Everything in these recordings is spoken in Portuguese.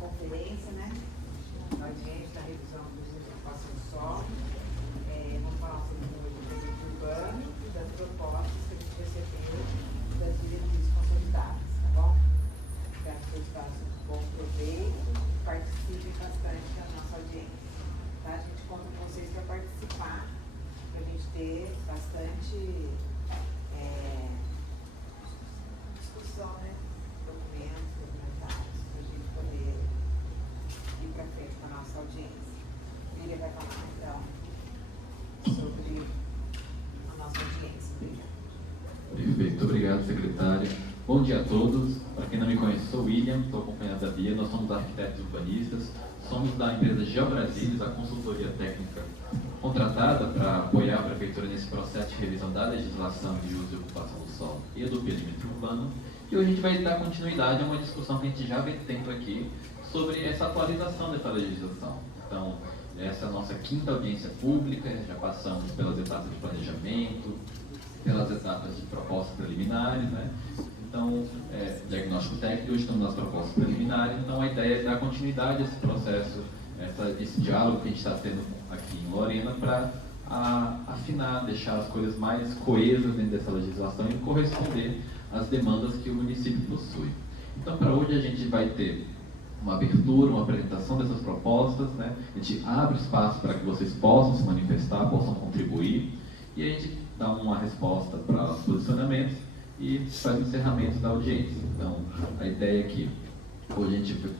conferência, né? Audiência da revisão do uso da ocupação do solo. Vamos falar sobre o projeto urbano e das propostas que a gente recebeu das diretrizes consolidadas, tá bom? Espero que todos façam um bom proveito, participem bastante da nossa audiência. Tá? A gente conta com vocês para participar, para a gente ter bastante discussão, né? Documentos, documentários, para a gente poder ir para frente com a nossa audiência. Lília vai falar, então, sobre a nossa audiência. Obrigada. Perfeito, obrigado, secretária. Bom dia a todos. Para quem não me conhece, sou o William, estou acompanhado da Bia. Nós somos arquitetos urbanistas, somos da empresa GeoBrasília, a consultoria técnica contratada para apoiar a Prefeitura nesse processo de revisão da legislação de uso e ocupação do solo e do perímetro urbano. E hoje a gente vai dar continuidade a uma discussão que a gente já vem tendo aqui sobre essa atualização dessa legislação. Então, essa é a nossa quinta audiência pública, já passamos pelas etapas de planejamento, pelas etapas de propostas preliminares, né? Então, diagnóstico técnico, hoje estamos nas propostas preliminares, então a ideia é dar continuidade a esse processo, esse diálogo que a gente está tendo aqui em Lorena para afinar, deixar as coisas mais coesas dentro dessa legislação e corresponder às demandas que o município possui. Então, para hoje a gente vai ter uma abertura, uma apresentação dessas propostas, né? A gente abre espaço para que vocês possam se manifestar, possam contribuir, e a gente dá uma resposta para os posicionamentos e faz o encerramento da audiência. Então, a ideia é que hoje a gente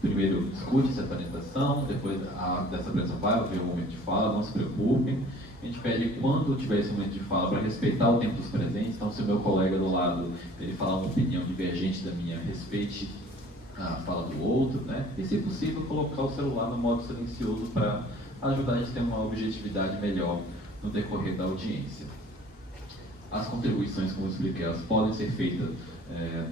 primeiro discute essa apresentação, depois dessa apresentação vai haver um momento de fala, não se preocupem. A gente pede, quando tiver esse momento de fala, para respeitar o tempo dos presentes. Então, se o meu colega do lado ele falar uma opinião divergente da minha, respeite a fala do outro, né? E, se possível, colocar o celular no modo silencioso para ajudar a gente a ter uma objetividade melhor no decorrer da audiência. As contribuições, como eu expliquei, elas podem ser feitas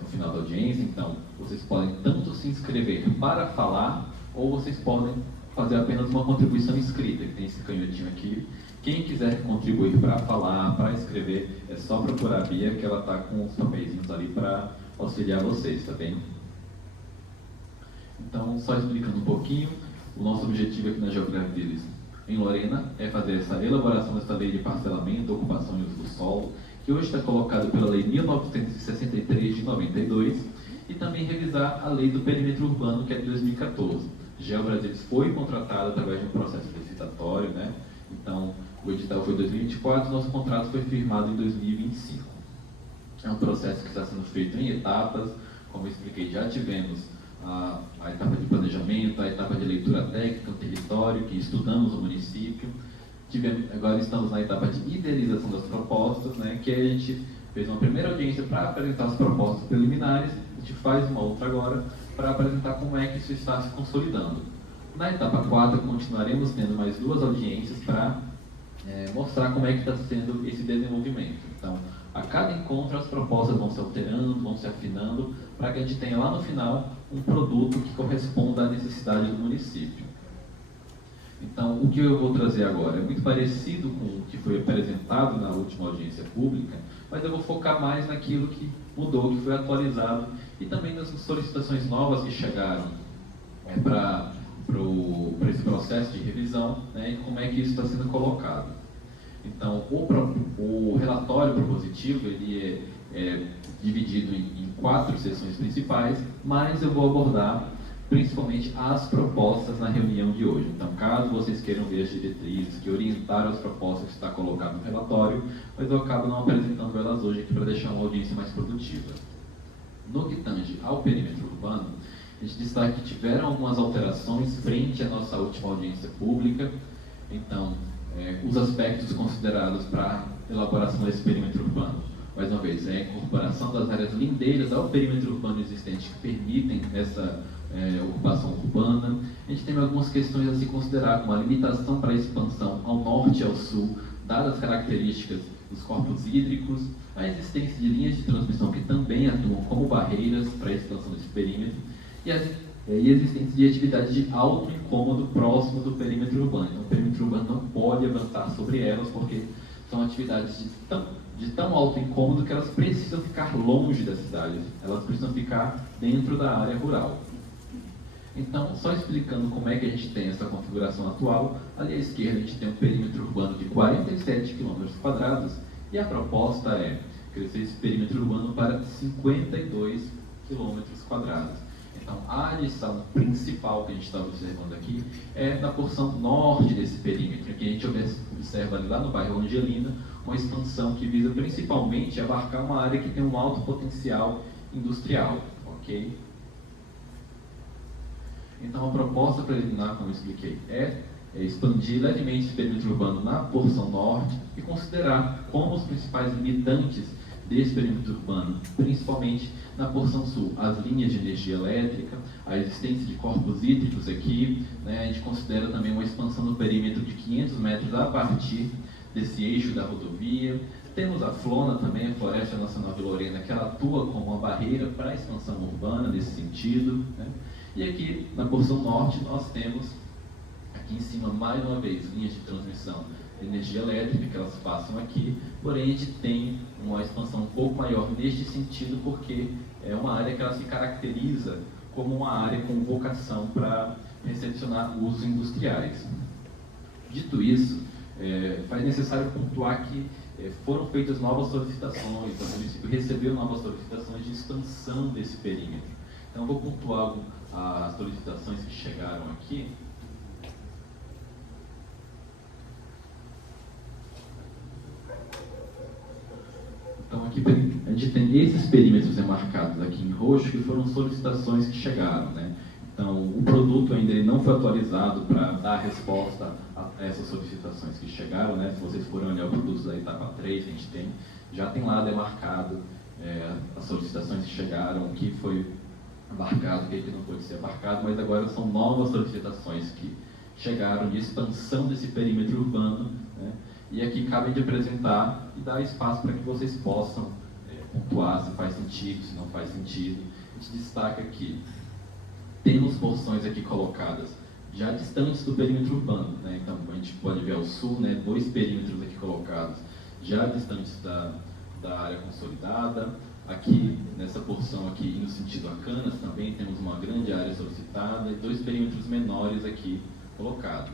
no final da audiência, então vocês podem tanto se inscrever para falar, ou vocês podem fazer apenas uma contribuição escrita, que tem esse canhotinho aqui. Quem quiser contribuir para falar, para escrever, é só procurar a Bia, que ela está com os papeizinhos ali para auxiliar vocês, tá bem? Então, só explicando um pouquinho, o nosso objetivo aqui na GeoBrasília em Lorena é fazer essa elaboração dessa lei de parcelamento, ocupação e uso do solo, que hoje está colocado pela Lei 1963 de 92, e também revisar a Lei do Perímetro Urbano, que é de 2014. GeoBrasília foi contratada através de um processo licitatório, né? Então, o edital foi em 2024, nosso contrato foi firmado em 2025. É um processo que está sendo feito em etapas, como eu expliquei, já tivemos a etapa de planejamento, a etapa de leitura técnica do território, que estudamos o município. Agora estamos na etapa de idealização das propostas, né, que a gente fez uma primeira audiência para apresentar as propostas preliminares, a gente faz uma outra agora para apresentar como é que isso está se consolidando. Na etapa 4, continuaremos tendo mais 2 audiências para mostrar como é que está sendo esse desenvolvimento. Então, a cada encontro as propostas vão se alterando, vão se afinando, para que a gente tenha lá no final um produto que corresponda à necessidade do município. Então, o que eu vou trazer agora é muito parecido com o que foi apresentado na última audiência pública, mas eu vou focar mais naquilo que mudou, que foi atualizado, e também nas solicitações novas que chegaram para esse processo de revisão, né, e como é que isso está sendo colocado. Então, o relatório propositivo ele é dividido em 4 seções principais, mas eu vou abordar principalmente as propostas na reunião de hoje. Então, caso vocês queiram ver as diretrizes que orientaram as propostas que está colocado no relatório, mas eu acabo não apresentando elas hoje aqui para deixar uma audiência mais produtiva. No que tange ao perímetro urbano, a gente destaca que tiveram algumas alterações frente à nossa última audiência pública. Então, os aspectos considerados para a elaboração desse perímetro urbano, mais uma vez, a incorporação das áreas lindeiras ao perímetro urbano existente que permitem essa ocupação urbana. A gente tem algumas questões a se considerar, como a limitação para a expansão ao norte e ao sul, dadas as características dos corpos hídricos, a existência de linhas de transmissão que também atuam como barreiras para a expansão desse perímetro, e a existência de atividades de alto incômodo próximo do perímetro urbano. Então, o perímetro urbano não pode avançar sobre elas, porque são atividades de tão alto incômodo que elas precisam ficar longe das cidades, elas precisam ficar dentro da área rural. Então, só explicando como é que a gente tem essa configuração atual, ali à esquerda a gente tem um perímetro urbano de 47 km² e a proposta é crescer esse perímetro urbano para 52 km². Então, a adição principal que a gente está observando aqui é na porção norte desse perímetro, que a gente observa ali lá no bairro Angelina, uma expansão que visa principalmente abarcar uma área que tem um alto potencial industrial, ok? Então, a proposta preliminar, como eu expliquei, é expandir levemente esse perímetro urbano na porção norte e considerar como os principais limitantes desse perímetro urbano, principalmente na porção sul, as linhas de energia elétrica, a existência de corpos hídricos aqui, né? A gente considera também uma expansão do perímetro de 500 metros a partir desse eixo da rodovia. Temos a Flona também, a Floresta Nacional de Lorena, que ela atua como uma barreira para a expansão urbana nesse sentido, né? E aqui na porção norte nós temos, aqui em cima mais uma vez, linhas de transmissão de energia elétrica, que elas passam aqui, porém a gente tem uma expansão um pouco maior neste sentido, porque é uma área que ela se caracteriza como uma área com vocação para recepcionar usos industriais. Dito isso, faz necessário pontuar que foram feitas novas solicitações, o município recebeu novas solicitações de expansão desse perímetro. Então, vou pontuar as solicitações que chegaram aqui. Então, aqui a gente tem esses perímetros marcados aqui em roxo, que foram solicitações que chegaram, né? Então, o produto ainda não foi atualizado para dar resposta a essas solicitações que chegaram, né? Se vocês forem olhar o produto da etapa 3, a gente tem, já tem lá demarcado as solicitações que chegaram, o que foi abarcado, o que não pode ser abarcado, mas agora são novas solicitações que chegaram de expansão desse perímetro urbano, né? E aqui cabe de apresentar e dar espaço para que vocês possam pontuar se faz sentido, se não faz sentido. A gente destaca que temos porções aqui colocadas já distantes do perímetro urbano, né? Então a gente pode ver ao sul, né, 2 perímetros aqui colocados já distantes da área consolidada. Aqui, nessa porção aqui, no sentido a Canas, também temos uma grande área solicitada e 2 perímetros menores aqui colocados.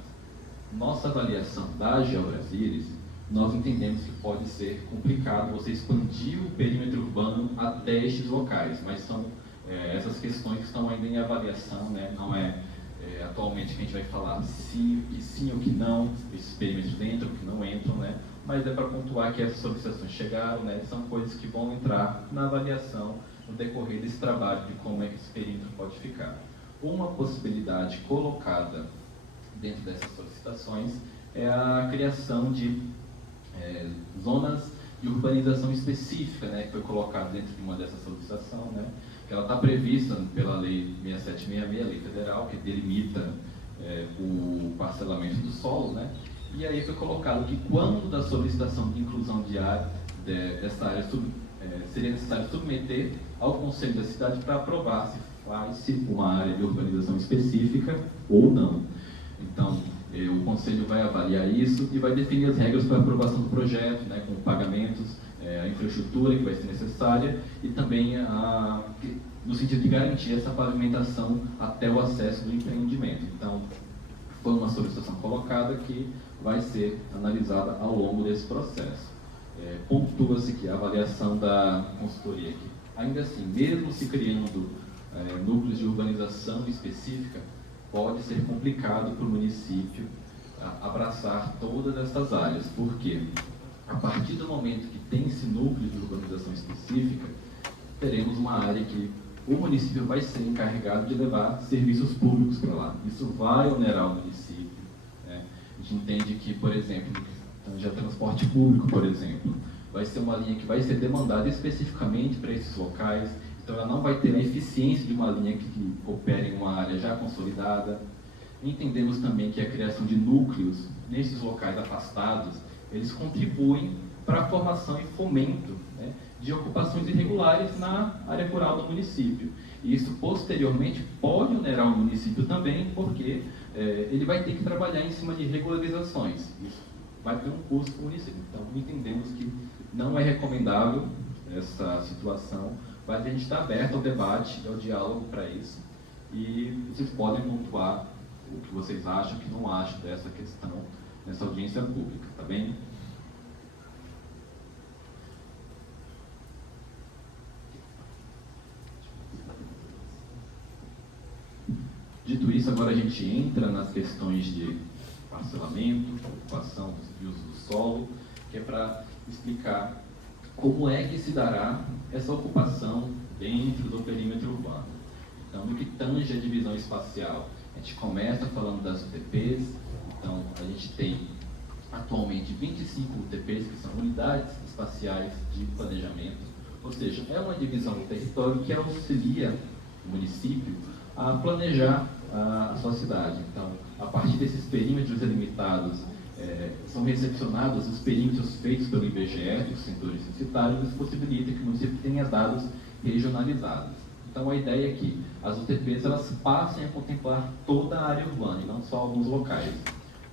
Nossa avaliação da GeoBrasília, nós entendemos que pode ser complicado você expandir o perímetro urbano até estes locais, mas são essas questões que estão ainda em avaliação, né? Não atualmente que a gente vai falar que sim ou que não, esses perímetros entram ou que não entram, né? Mas é para pontuar que essas solicitações chegaram, né? São coisas que vão entrar na avaliação no decorrer desse trabalho de como é que esse perímetro pode ficar. Uma possibilidade colocada dentro dessas solicitações é a criação de zonas de urbanização específica, né? Que foi colocado dentro de uma dessas solicitações, né? Ela está prevista pela Lei 6766, Lei Federal, que delimita o parcelamento do solo, né? E aí foi colocado que quando da solicitação de inclusão de área, dessa área, seria necessário submeter ao Conselho da Cidade para aprovar se faz-se uma área de urbanização específica ou não. Então, o Conselho vai avaliar isso e vai definir as regras para aprovação do projeto, né, com pagamentos, a infraestrutura que vai ser necessária e também no sentido de garantir essa pavimentação até o acesso do empreendimento. Então, foi uma solicitação colocada que vai ser analisada ao longo desse processo. Pontua-se que a avaliação da consultoria aqui, ainda assim, mesmo se criando núcleos de urbanização específica, pode ser complicado para o município abraçar todas essas áreas, porque a partir do momento que tem esse núcleo de urbanização específica, teremos uma área que o município vai ser encarregado de levar serviços públicos para lá. Isso vai onerar o município, né? A gente entende que, por exemplo, já transporte público, por exemplo, vai ser uma linha que vai ser demandada especificamente para esses locais, então ela não vai ter a eficiência de uma linha que opere em uma área já consolidada. Entendemos também que a criação de núcleos nesses locais afastados, eles contribuem para a formação e fomento, né, de ocupações irregulares na área rural do município. E isso, posteriormente, pode onerar o município também, porque ele vai ter que trabalhar em cima de regularizações. Isso vai ter um custo para o município. Então, entendemos que não é recomendável essa situação, mas a gente está aberto ao debate e ao diálogo para isso. e vocês podem pontuar o que vocês acham, o que não acham dessa questão nessa audiência pública, tá bem? Dito isso, agora a gente entra nas questões de parcelamento, ocupação e uso do solo, que é para explicar como é que se dará essa ocupação dentro do perímetro urbano. Então, no que tange a divisão espacial, a gente começa falando das UTPs. Então, a gente tem atualmente 25 UTPs, que são unidades espaciais de planejamento, ou seja, é uma divisão do território que auxilia o município a planejar a sua cidade. Então, a partir desses perímetros delimitados, são recepcionados os perímetros feitos pelo IBGE, dos setores censitários, isso possibilita que o município tenha dados regionalizados. Então, a ideia é que as UTPs elas passem a contemplar toda a área urbana e não só alguns locais.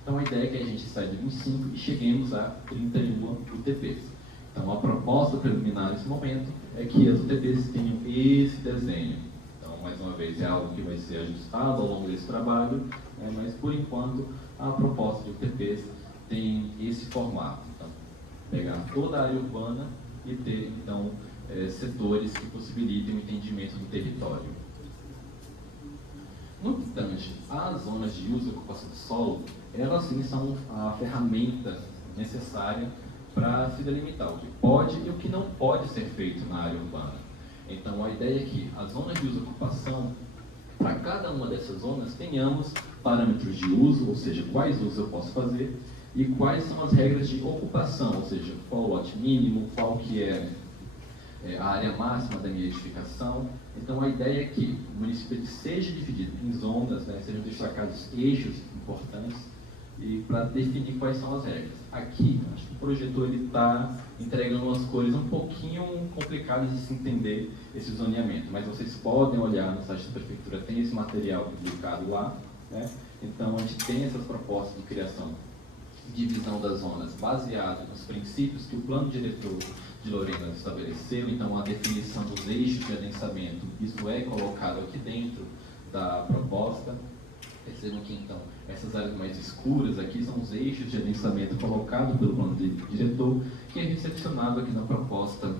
Então, a ideia é que a gente saia de 25 e cheguemos a 31 UTPs. Então, a proposta preliminar nesse momento é que as UTPs tenham esse desenho. Então, mais uma vez, é algo que vai ser ajustado ao longo desse trabalho, mas, por enquanto, a proposta de UTPs tem esse formato. Então, pegar toda a área urbana e ter, então, setores que possibilitem o entendimento do território. No que tange às zonas de uso e ocupação do solo, elas sim são a ferramenta necessária para se delimitar o que pode e o que não pode ser feito na área urbana. Então, a ideia é que as zonas de uso e ocupação, para cada uma dessas zonas, tenhamos parâmetros de uso, ou seja, quais usos eu posso fazer, e quais são as regras de ocupação, ou seja, qual o lote mínimo, qual que é a área máxima da minha edificação. Então, a ideia é que o município seja dividido em zonas, sejam destacados eixos importantes e para definir quais são as regras. Aqui, acho que o projetor está entregando umas cores um pouquinho complicadas de se entender esse zoneamento, mas vocês podem olhar no site da prefeitura, tem esse material publicado lá, Então, a gente tem essas propostas de criação e divisão das zonas baseadas nos princípios que o plano diretor de Lorena estabeleceu. Então, a definição dos eixos de adensamento, isso é colocado aqui dentro da proposta. Percebam que, então, essas áreas mais escuras aqui são os eixos de adensamento colocados pelo plano diretor, que é recepcionado aqui na proposta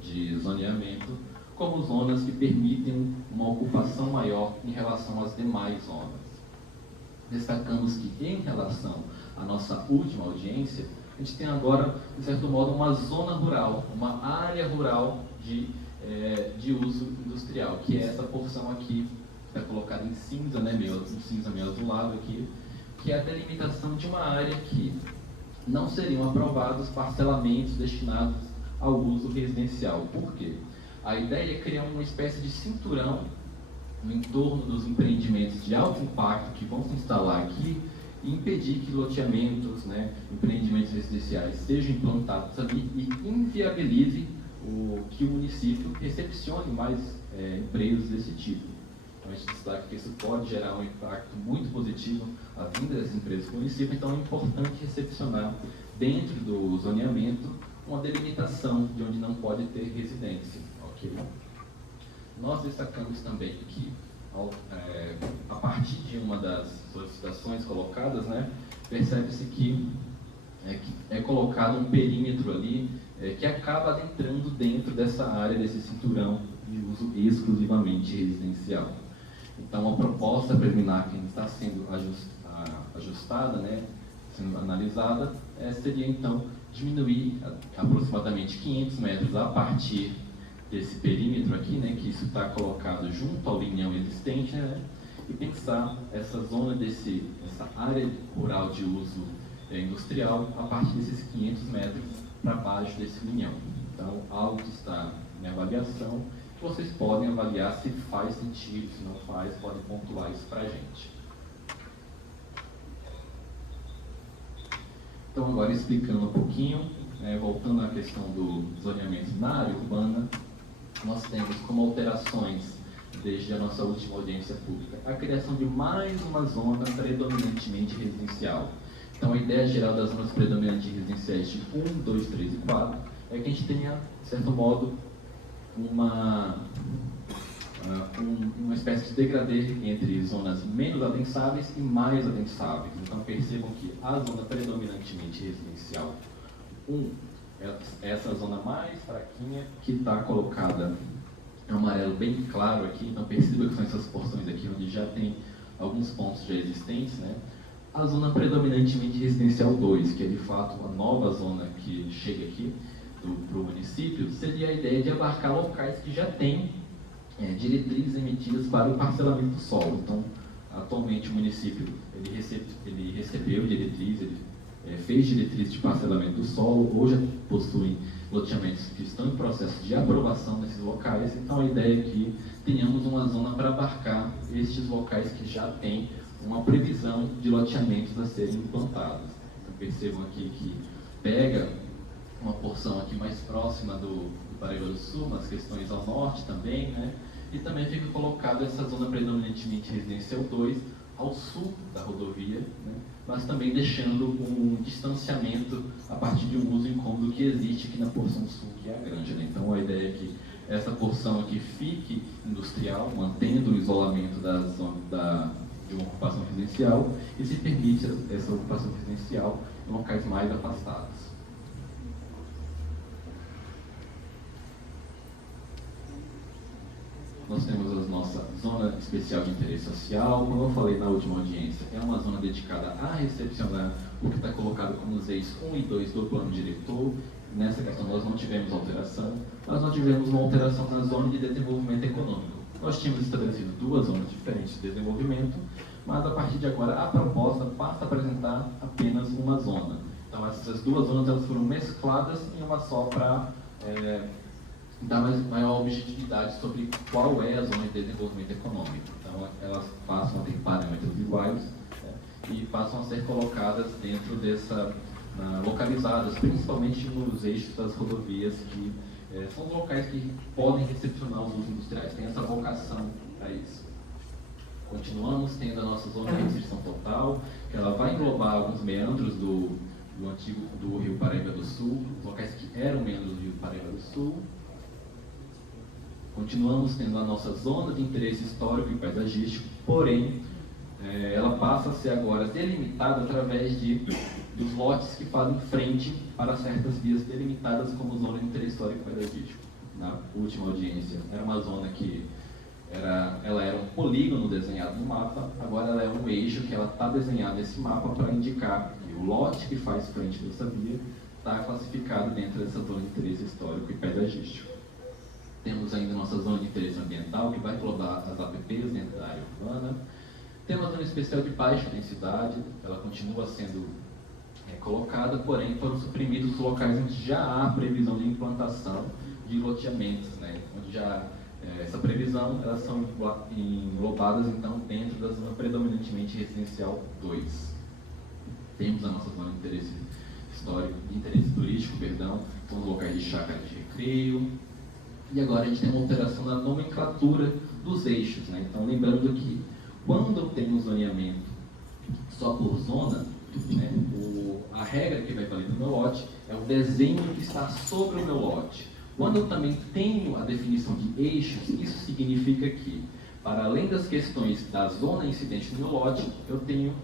de zoneamento, como zonas que permitem uma ocupação maior em relação às demais zonas. Destacamos que, em relação à nossa última audiência, a gente tem agora, de certo modo, uma zona rural, uma área rural de uso industrial, que é essa porção aqui, que está colocada em cinza, um cinza meio azulado aqui, que é a delimitação de uma área que não seriam aprovados parcelamentos destinados ao uso residencial. Por quê? A ideia é criar uma espécie de cinturão no entorno dos empreendimentos de alto impacto que vão se instalar aqui e impedir que loteamentos, empreendimentos residenciais sejam implantados ali e inviabilize que o município recepcione mais empresas desse tipo. Então, a gente destaca que isso pode gerar um impacto muito positivo à vinda dessas empresas para o município, então é importante recepcionar dentro do zoneamento uma delimitação de onde não pode ter residência. Okay? Nós destacamos também que, a partir de uma das solicitações colocadas, percebe-se que é colocado um perímetro ali que acaba adentrando dentro dessa área, desse cinturão de uso exclusivamente residencial. Então, a proposta preliminar que está sendo ajustada, sendo analisada, seria, então, diminuir aproximadamente 500 metros a partir desse perímetro aqui, que isso está colocado junto ao linhão existente, e pensar essa zona essa área rural de uso industrial a partir desses 500 metros para baixo desse linhão. Então, algo que está em avaliação, vocês podem avaliar se faz sentido, se não faz, podem pontuar isso para a gente. Então, agora explicando um pouquinho, voltando à questão do zoneamento na área urbana, nós temos como alterações, desde a nossa última audiência pública, a criação de mais uma zona predominantemente residencial. Então, a ideia geral das zonas predominantes residenciais de 1, 2, 3 e 4 é que a gente tenha, de certo modo, uma uma espécie de degradê entre zonas menos adensáveis e mais adensáveis. Então percebam que a zona predominantemente residencial 1 é essa zona mais fraquinha que está colocada em amarelo bem claro aqui. Então perceba que são essas porções aqui onde já tem alguns pontos já existentes, né? A zona predominantemente residencial 2, que é de fato uma nova zona que chega aqui para o município, seria a ideia de abarcar locais que já têm diretrizes emitidas para o parcelamento do solo. Então, atualmente o município ele recebeu diretriz, ele fez diretriz de parcelamento do solo, ou já possuem loteamentos que estão em processo de aprovação nesses locais. Então, a ideia é que tenhamos uma zona para abarcar estes locais que já têm uma previsão de loteamentos a serem implantados. Então, percebam aqui que pega uma porção aqui mais próxima do Paraíba do Sul, nas questões ao norte também, né? E também fica colocada essa zona predominantemente residencial 2 ao sul da rodovia, né? Mas também deixando um distanciamento a partir de um uso incômodo que existe aqui na porção sul, que é a granja, né? Então a ideia é que essa porção aqui fique industrial, mantendo o isolamento de uma ocupação residencial, e se permite essa ocupação residencial em locais mais afastados. Nós temos a nossa zona especial de interesse social. Como eu falei na última audiência, é uma zona dedicada a recepcionar o que está colocado como os eixos 1 e 2 do plano diretor. Nessa questão nós não tivemos alteração, mas nós tivemos uma alteração na zona de desenvolvimento econômico. Nós tínhamos estabelecido duas zonas diferentes de desenvolvimento, mas a partir de agora a proposta passa a apresentar apenas uma zona. Então essas duas zonas elas foram mescladas em uma só para dar maior objetividade sobre qual é a zona de desenvolvimento econômico. Então, elas passam a ter parâmetros iguais, né, e passam a ser colocadas dentro localizadas, principalmente nos eixos das rodovias, que são os locais que podem recepcionar os usos industriais, tem essa vocação para isso. Continuamos tendo a nossa zona de restrição total, que ela vai englobar alguns meandros do Rio Paraíba do Sul, os locais que eram meandros do Rio Paraíba do Sul. Continuamos tendo a nossa zona de interesse histórico e paisagístico, porém, ela passa a ser agora delimitada através dos lotes que fazem frente para certas vias delimitadas como zona de interesse histórico e paisagístico. Na última audiência, era uma zona que ela era um polígono desenhado no mapa, agora ela é um eixo que ela está desenhada nesse mapa para indicar que o lote que faz frente dessa via está classificado dentro dessa zona de interesse histórico e paisagístico. Temos ainda a nossa zona de interesse ambiental, que vai englobar as APPs dentro da área urbana. Temos a zona especial de baixa densidade, ela continua sendo colocada, porém foram suprimidos os locais onde já há previsão de implantação de loteamentos, né? Onde já essa previsão, elas são englobadas então dentro da zona predominantemente residencial 2. Temos a nossa zona de interesse histórico, de interesse turístico, são os locais de chácara de recreio. E agora a gente tem uma alteração na nomenclatura dos eixos, né? Então, lembrando que quando eu tenho um zoneamento só por zona, né, a regra que vai valer no meu lote é o desenho que está sobre o meu lote. Quando eu também tenho a definição de eixos, isso significa que, para além das questões da zona incidente no meu lote, eu tenho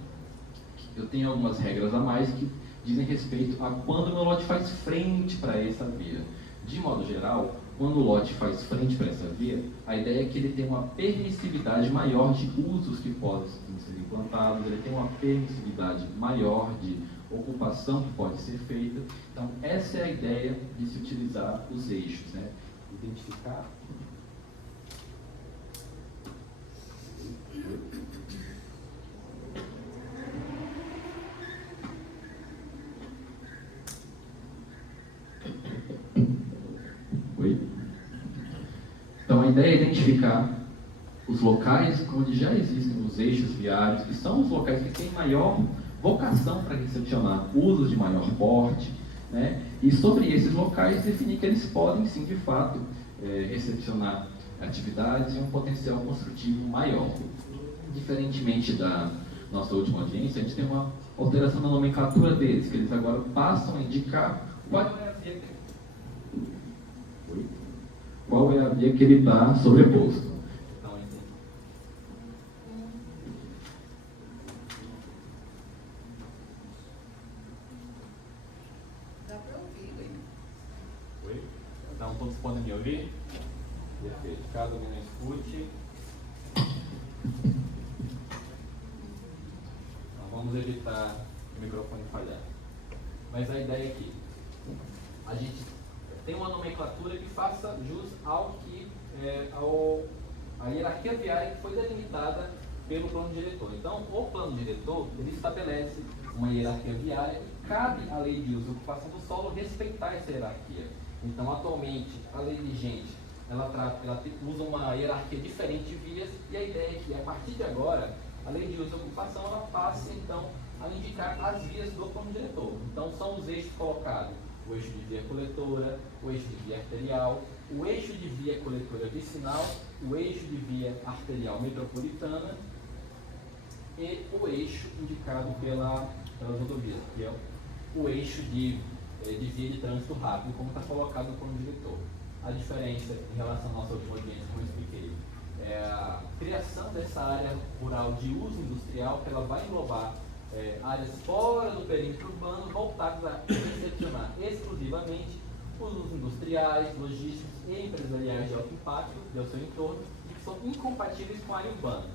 algumas regras a mais que dizem respeito a quando o meu lote faz frente para essa via. De modo geral, quando o lote faz frente para essa via, a ideia é que ele tem uma permissividade maior de usos que podem ser implantados, ele tem uma permissividade maior de ocupação que pode ser feita. Então, essa é a ideia de se utilizar os eixos, né? Identificar. Então, a ideia é identificar os locais onde já existem os eixos viários, que são os locais que têm maior vocação para recepcionar usos de maior porte, né? E sobre esses locais definir que eles podem, sim, de fato, recepcionar atividades e um potencial construtivo maior. Diferentemente da nossa última audiência, a gente tem uma alteração na nomenclatura deles, que eles agora passam a indicar qual é a via que ele está sobreposto. Perfeito. Caso alguém não escute, então vamos evitar o microfone falhar. Mas a ideia é que a gente tem uma nomenclatura que faça jus ao que a hierarquia viária que foi delimitada pelo plano diretor. Então, o plano diretor ele estabelece uma hierarquia viária e cabe à lei de uso e ocupação do solo respeitar essa hierarquia. Então, atualmente, a lei vigente ela usa uma hierarquia diferente de vias e a ideia é que, a partir de agora, a lei de uso e ocupação ela passe, então, a indicar as vias do plano diretor. Então, são os eixos colocados: o eixo de via coletora, o eixo de via arterial, o eixo de via coletora vicinal, o eixo de via arterial metropolitana e o eixo indicado pelas rodovias, que é o eixo de via de trânsito rápido, como está colocado no plano diretor. A diferença em relação à nossa última audiência, como eu expliquei, é a criação dessa área rural de uso industrial, que ela vai englobar áreas fora do perímetro urbano, voltadas a recepcionar exclusivamente os usos industriais, logísticos e empresariais de alto impacto do seu entorno e que são incompatíveis com a área urbana.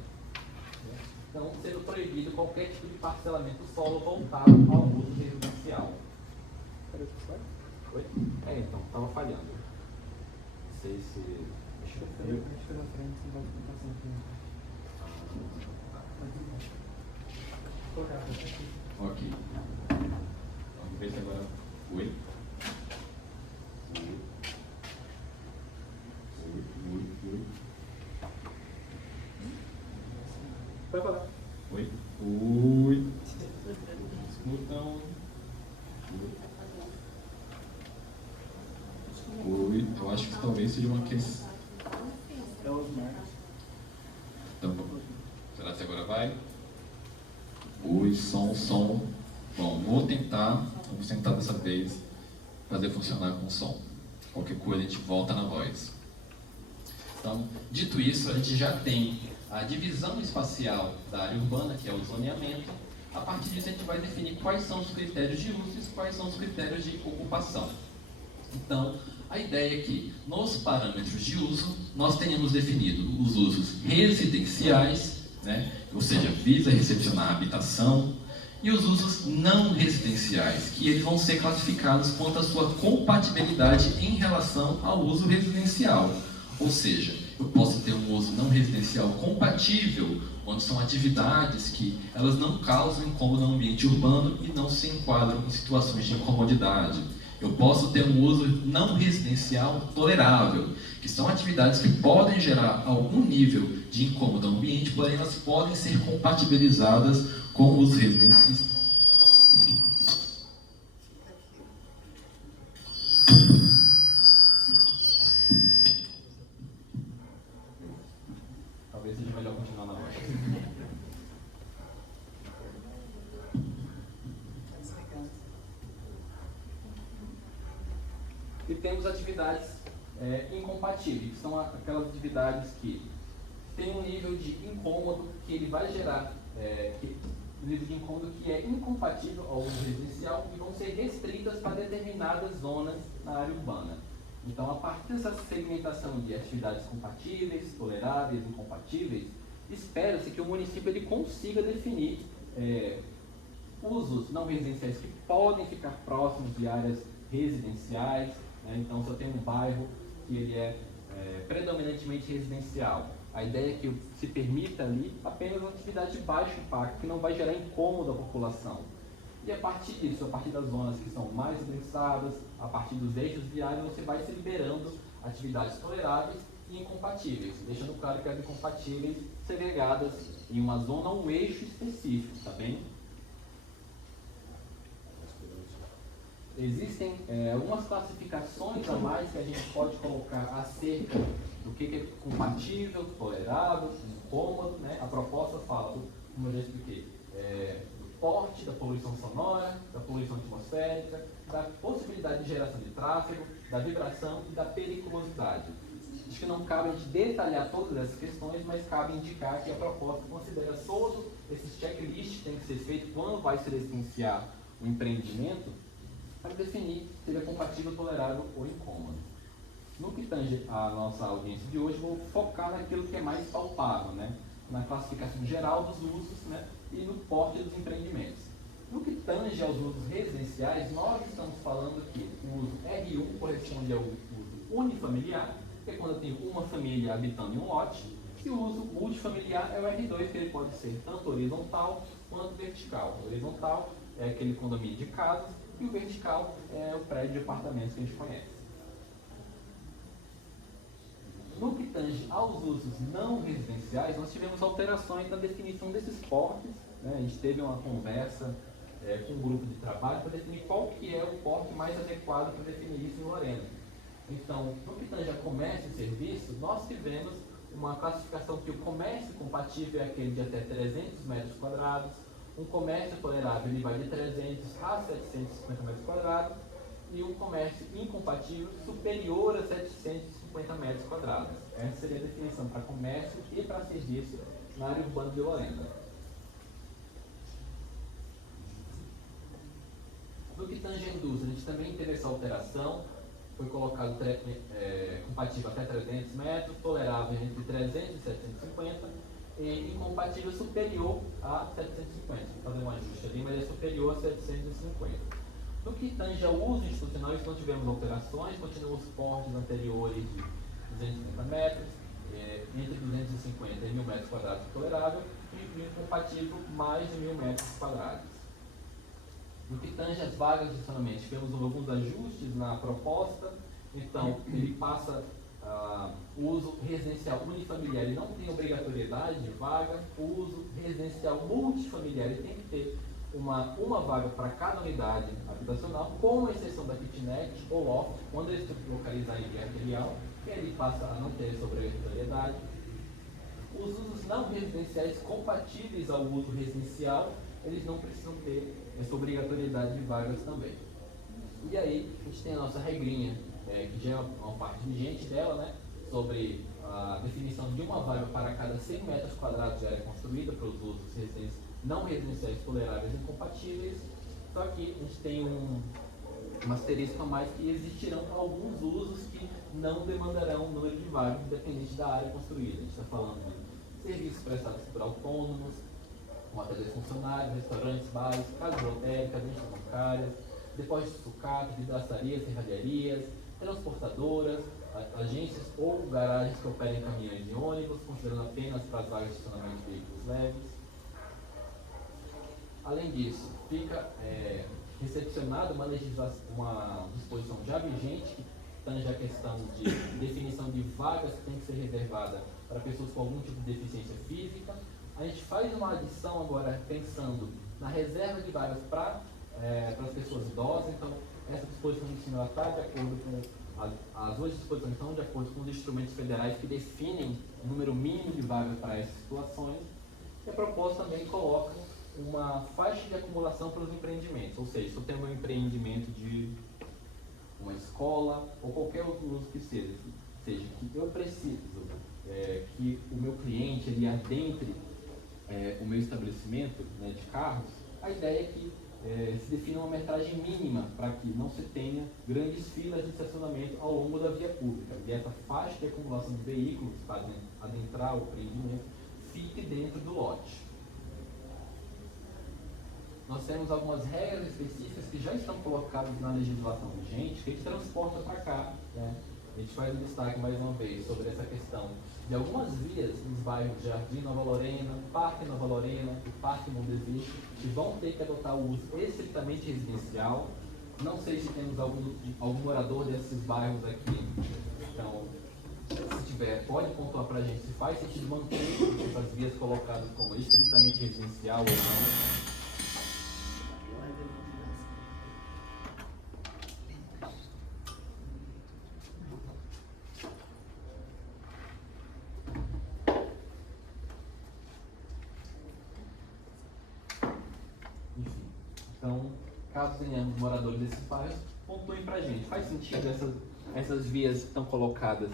Então, sendo proibido qualquer tipo de parcelamento do solo voltado ao uso residencial. Oi? Então, estava falhando. Não sei se... Deixa eu ver. Ok. Vamos ver se agora. Oi? Oi. Vai falar. Oi? Oi. Escutam. Oi. Eu acho que talvez seja uma questão. Então, será que agora vai? Oi, som. Bom, vamos tentar dessa vez fazer funcionar com som. Qualquer coisa a gente volta na voz. Então, dito isso, a gente já tem a divisão espacial da área urbana, que é o zoneamento. A partir disso, a gente vai definir quais são os critérios de uso e quais são os critérios de ocupação. Então, a ideia é que, nos parâmetros de uso, nós tenhamos definido os usos residenciais, né? Ou seja, visa recepcionar a habitação, e os usos não residenciais, que eles vão ser classificados quanto à sua compatibilidade em relação ao uso residencial. Ou seja, eu posso ter um uso não residencial compatível, onde são atividades que elas não causam incômodo no ambiente urbano e não se enquadram em situações de incomodidade. Eu posso ter um uso não residencial tolerável, que são atividades que podem gerar algum nível de incômodo no ambiente, porém elas podem ser compatibilizadas com o uso residencial. Talvez seja melhor continuar na voz. E temos atividades incompatíveis, que são aquelas atividades que têm um nível de incômodo que ele vai gerar, um nível de incômodo que é incompatível ao uso residencial e vão ser restritas para determinadas zonas na área urbana. Então, a partir dessa segmentação de atividades compatíveis, toleráveis, incompatíveis, espera-se que o município ele consiga definir usos não residenciais que podem ficar próximos de áreas residenciais. Então, se eu tenho um bairro que ele é predominantemente residencial, a ideia é que se permita ali apenas uma atividade de baixo impacto, que não vai gerar incômodo à população. E a partir disso, a partir das zonas que são mais densadas, a partir dos eixos viários, você vai se liberando atividades toleráveis e incompatíveis, deixando claro que as incompatíveis segregadas em uma zona ou um eixo específico, tá bem? Existem algumas classificações a mais que a gente pode colocar acerca do que é compatível, tolerável, incômodo, né? A proposta fala, como eu já expliquei, do porte, da poluição sonora, da poluição atmosférica, da possibilidade de geração de tráfego, da vibração e da periculosidade. Acho que não cabe a gente detalhar todas essas questões, mas cabe indicar que a proposta considera todos esses checklists que tem que ser feito quando vai se licenciar um empreendimento, para definir se ele é compatível, tolerável ou incômodo. No que tange a nossa audiência de hoje, vou focar naquilo que é mais palpável, né? Na classificação geral dos usos, né? E no porte dos empreendimentos. No que tange aos usos residenciais, nós estamos falando que o uso R1 corresponde ao uso unifamiliar, que é quando eu tenho uma família habitando em um lote, e o uso multifamiliar é o R2, que ele pode ser tanto horizontal quanto vertical. O horizontal é aquele condomínio de casas, e o vertical é o prédio de apartamentos que a gente conhece. No que tange aos usos não residenciais, nós tivemos alterações na definição desses portes, né? A gente teve uma conversa com um grupo de trabalho para definir qual que é o porte mais adequado para definir isso em Lorena. Então, no que tange a comércio e serviço, nós tivemos uma classificação que o comércio compatível é aquele de até 300 metros quadrados, um comércio tolerável ele vai de 300 a 750 metros quadrados, e um comércio incompatível superior a 750 metros quadrados. Essa seria a definição para comércio e para serviço na área urbana de Lorena. No que tange a indústria, a gente também teve essa alteração, foi colocado compatível até 300 metros, tolerável entre 300 e 750, e incompatível superior a 750. Vou fazer um ajuste ali, mas é superior a 750. No que tange ao uso institucional, não tivemos alterações, continuam os portes anteriores de 250 metros, entre 250 e 1000 metros quadrados tolerável, e incompatível mais de 1000 metros quadrados. No que tange às vagas de estacionamento, tivemos alguns ajustes na proposta, então ele passa o uso residencial unifamiliar, ele não tem obrigatoriedade de vaga, o uso residencial multifamiliar, ele tem que ter uma vaga para cada unidade habitacional, com exceção da kitnet ou loft, quando ele se localizar em via arterial, que ele passa a não ter essa obrigatoriedade. Os usos não residenciais compatíveis ao uso residencial, eles não precisam ter essa obrigatoriedade de vagas também. E aí, a gente tem a nossa regrinha, que já é uma parte vigente dela, né, sobre a definição de uma vaga para cada 100 metros quadrados de área construída para os usos não residenciais toleráveis e incompatíveis. Só que a gente tem uma asterisco a mais, que existirão alguns usos que não demandarão o número de vagas, independente da área construída. A gente está falando de serviços prestados por autônomos, com até 2 funcionários, restaurantes, bares, casas lotéricas, agências bancárias, depósitos sucatos, vidraçarias, serralharias, transportadoras, agências ou garagens que operem caminhões e ônibus, considerando apenas para as vagas de estacionamento de veículos leves. Além disso, fica recepcionada uma disposição já vigente que tange a questão de definição de vagas que tem que ser reservada para pessoas com algum tipo de deficiência física. A gente faz uma adição agora pensando na reserva de vagas para as pessoas idosas. Então, essa disposição de cima está de acordo com as duas disposições, estão de acordo com os instrumentos federais que definem o número mínimo de vagas para essas situações. E a proposta também coloca uma faixa de acumulação para os empreendimentos, ou seja, se eu tenho um empreendimento de uma escola ou qualquer outro uso que seja que eu preciso que o meu cliente ele adentre o meu estabelecimento, né, de carros, a ideia é que se defina uma metragem mínima para que não se tenha grandes filas de estacionamento ao longo da via pública, e essa faixa de acumulação de veículos para adentrar o empreendimento fique dentro do lote. Nós temos algumas regras específicas que já estão colocadas na legislação vigente, que a gente transporta para cá, né? A gente faz um destaque mais uma vez sobre essa questão de algumas vias nos bairros Jardim Nova Lorena, Parque Nova Lorena e Parque Mundo Existe, que vão ter que adotar o uso estritamente residencial. Não sei se temos algum morador desses bairros aqui. Então, se tiver, pode pontuar para a gente se faz sentido manter essas vias colocadas como estritamente residencial ou não. Então, caso tenhamos moradores desses bairros, pontuem para a gente. Faz sentido essas vias que estão colocadas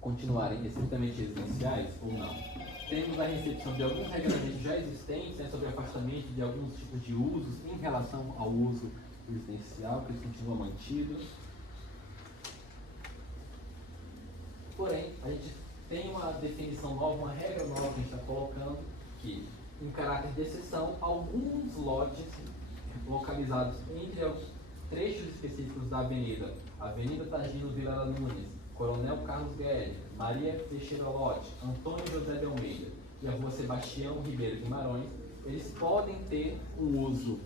continuarem estritamente residenciais ou não? Temos a recepção de alguns regulamentos já existentes, né, sobre afastamento de alguns tipos de usos em relação ao uso residencial, que eles continuam mantidos. Porém, a gente tem uma definição nova, uma regra nova que a gente está colocando, que, em caráter de exceção, alguns lotes localizados entre trechos específicos da Avenida Tagino Vilela Nunes, Coronel Carlos Guedes, Maria Teixeira Lote, Antônio José de Almeida e a Rua Sebastião Ribeiro Guimarães, eles podem ter um uso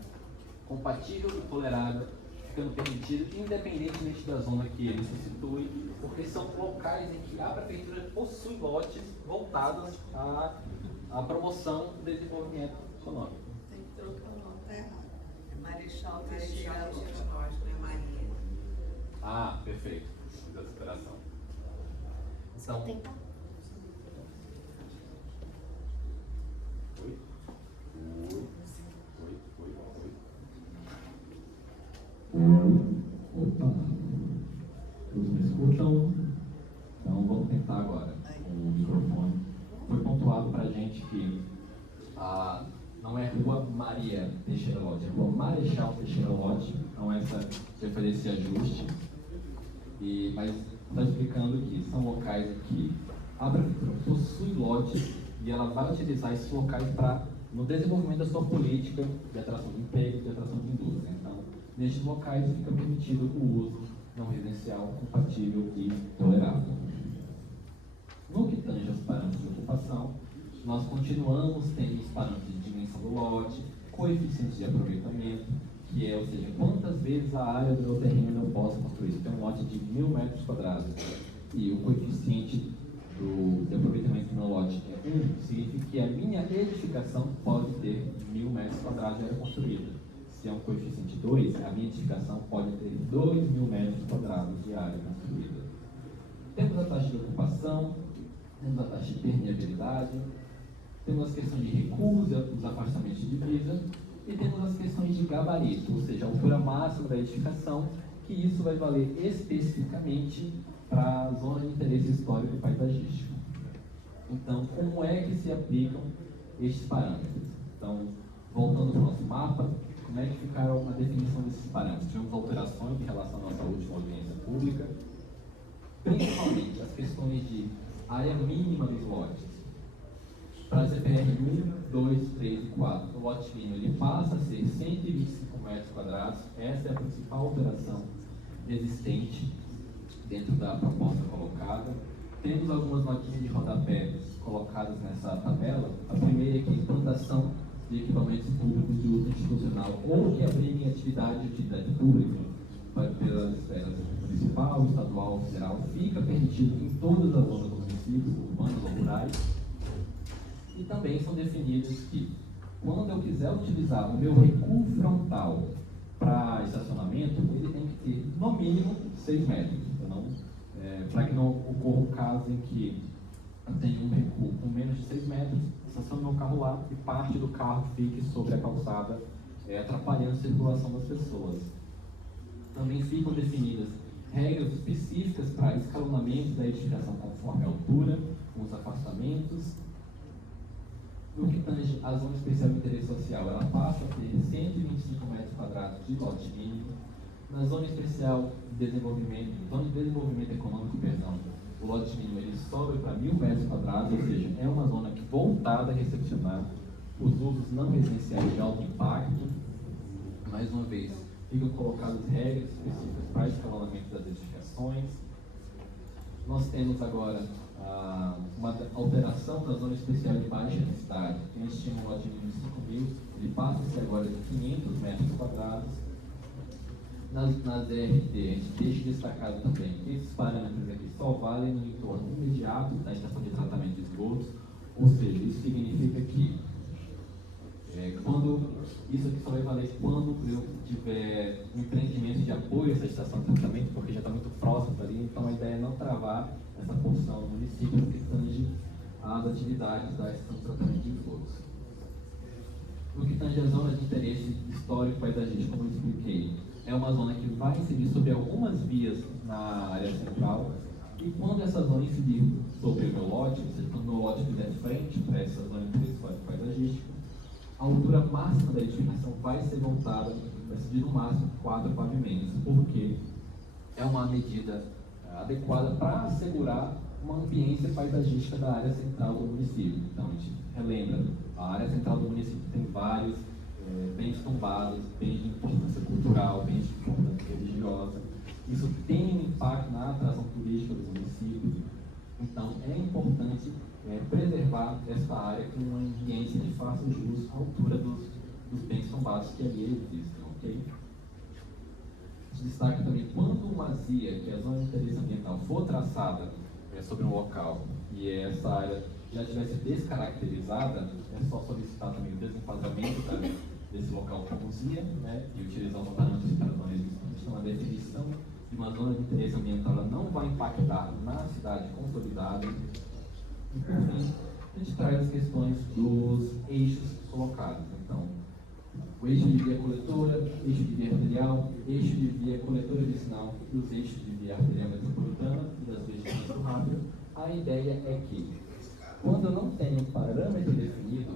compatível e tolerável, ficando permitido, independentemente da zona que ele se situe, porque são locais em que a Prefeitura possui lotes voltados à promoção do desenvolvimento econômico. Tem que trocar o nome, tá errado. É Marechal Marechal Teixeira Teixeira Lopes. Lopes, não é Maria. Ah, perfeito. Fiz essa operação. Então, Tem Oi? Opa! Todos me escutam? Então vamos tentar agora com o microfone. Foi pontuado pra gente que não é Rua Maria Teixeira Lote, é Rua Marechal Teixeira Lote, então essa referência ajuste. Mas está explicando que são locais em que a Prefeitura possui lotes e ela vai utilizar esses locais no desenvolvimento da sua política de atração de emprego, de atração de indústria. Então, nestes locais fica permitido o uso não residencial compatível e tolerável. No que tange aos parâmetros de ocupação, nós continuamos tendo os parâmetros de dimensão do lote, coeficiente de aproveitamento, que é, ou seja, quantas vezes a área do meu terreno eu posso construir. Se tem um lote de 1.000 metros quadrados e o coeficiente de aproveitamento do meu lote é 1, significa que a minha edificação pode ter 1.000 metros quadrados de área construída. Se é um coeficiente 2, a minha edificação pode ter 2.000 metros quadrados de área construída. Temos a taxa de ocupação, temos a taxa de permeabilidade, temos as questões de recusa, os afastamentos de divisa, e temos as questões de gabarito, ou seja, a altura máxima da edificação, que isso vai valer especificamente para a zona de interesse histórico e paisagístico. Então, como é que se aplicam estes parâmetros? Então, voltando para o nosso mapa, como é que ficaram a definição desses parâmetros? Tivemos alterações em relação à nossa última audiência pública, principalmente as questões de área mínima dos lotes. Para CPR 1, 2, 3 e 4, o lote mínimo ele passa a ser 125 metros quadrados. Essa é a principal alteração existente dentro da proposta colocada. Temos algumas notinhas de rodapé colocadas nessa tabela. A primeira é que implantação de equipamentos públicos de uso institucional ou que abriguem atividade de utilidade pública pelas esferas municipal, estadual, federal, fica permitido em todas as zonas do município, urbanas ou rurais. E também são definidos que, quando eu quiser utilizar o meu recuo frontal para estacionamento, ele tem que ter, no mínimo, 6 metros. Para que não ocorra um caso em que eu tenho um recuo com menos de 6 metros, estaciono meu carro lá e parte do carro fique sobre a calçada, atrapalhando a circulação das pessoas. Também ficam definidas regras específicas para escalonamento da edificação conforme a altura, com os afastamentos. No que tange a zona especial de interesse social, ela passa a ter 125 metros quadrados de lote mínimo. Na zona especial de desenvolvimento econômico, o lote mínimo ele sobe para 1.000 metros quadrados, ou seja, é uma zona voltada a recepcionar os usos não residenciais de alto impacto. Mais uma vez, ficam colocadas regras específicas para escalonamento das edificações. Nós temos agora uma alteração da zona especial de baixa densidade. Antes tinha um lote mínimo de 5.000, ele passa a ser agora de 500 metros quadrados. Nas RT, a gente deixa destacado também que esses parâmetros aqui só valem no entorno imediato da estação de tratamento de esgotos, ou seja, isso significa que isso aqui só vai valer quando eu tiver um empreendimento de apoio a essa estação de tratamento, porque já está muito próximo ali, então a ideia é não travar essa porção do município no que tange às atividades da estação de tratamento de esgotos. No que tange a zona de interesse histórico paisagístico, como eu expliquei, é uma zona que vai incidir sobre algumas vias na área central, e quando essa zona incidir sobre o meu lote, ou seja, quando o meu lote fizer frente para essa zona de interesse histórico paisagístico, a altura máxima da edificação vai ser voltada, vai ser no máximo 4 pavimentos, porque é uma medida adequada para assegurar uma ambiência paisagística da área central do município. Então, a gente relembra, a área central do município tem vários bens tombados, bens de importância cultural, bens de importância religiosa. Isso tem um impacto na atração turística dos municípios. Então, é importante preservar essa área com uma ambiência que faça jus à altura dos bens tombados que ali existem, ok? A gente destaca também, quando uma ZIA, que é a Zona de Interesse Ambiental, for traçada sobre um local e essa área já estivesse descaracterizada, é só solicitar também o desenquadramento desse local como ZIA, né, e utilizar os parâmetros para zonas existentes. Então, a definição de uma zona de interesse ambiental ela não vai impactar na cidade consolidada. E, por fim, a gente traz as questões dos eixos colocados. Então, o eixo de via coletora, eixo de via arterial, eixo de via coletora vicinal e os eixos de via arterial metropolitana e das vias de trânsito rápido. A ideia é que, quando eu não tenho um parâmetro definido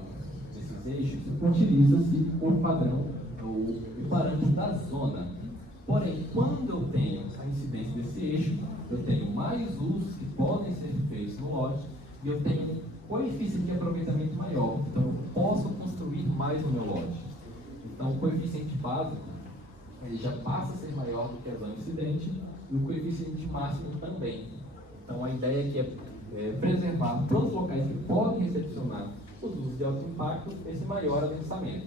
desses eixos, utiliza-se o padrão, o parâmetro da zona. Porém, quando eu tenho a incidência desse eixo, eu tenho mais usos que podem ser feitos no lote e eu tenho um coeficiente de aproveitamento maior. Então, eu posso construir mais no meu lote. Então, o coeficiente básico ele já passa a ser maior do que a zona incidente e o coeficiente máximo também. Então, a ideia aqui é preservar para os locais que podem recepcionar os usos de alto impacto esse maior adensamento.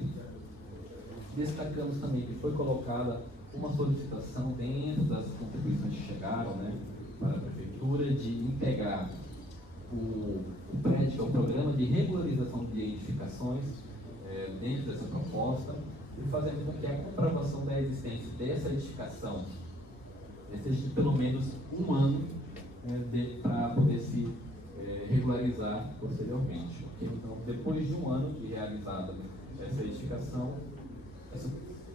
Destacamos também que foi colocada uma solicitação dentro das contribuições que chegaram, né, para a Prefeitura de integrar o prédio, que é o Programa de Regularização de Edificações, dentro dessa proposta, e fazendo com que a comprovação da existência dessa edificação seja de pelo menos um ano para poder se regularizar posteriormente. Okay? Então, depois de um ano de realizada essa edificação,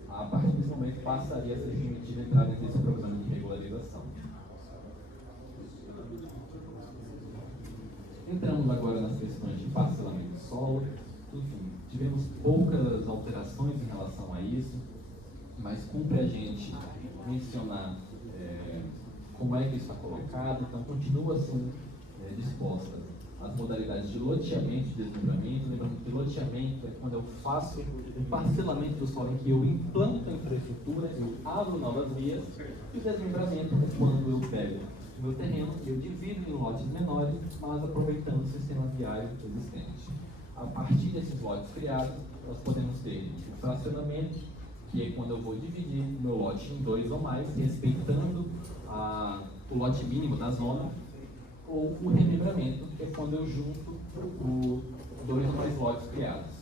a partir desse momento passaria a ser permitida a entrada nesse programa de regularização. Entramos agora nas questões de parcelamento do solo. Enfim, tivemos poucas alterações em relação a isso, mas cumpre a gente mencionar como é que isso está colocado. Então, continua assim disposta as modalidades de loteamento e desmembramento. Lembrando que loteamento é quando eu faço um parcelamento do solo em que eu implanto a infraestrutura, eu abro novas vias, e o desmembramento é quando eu pego o meu terreno, eu divido em lotes menores, mas aproveitando o sistema viário existente. A partir desses lotes criados, nós podemos ter o fracionamento, que é quando eu vou dividir o meu lote em dois ou mais, respeitando o lote mínimo da zona, ou o remembramento, que é quando eu junto dois ou mais lotes criados.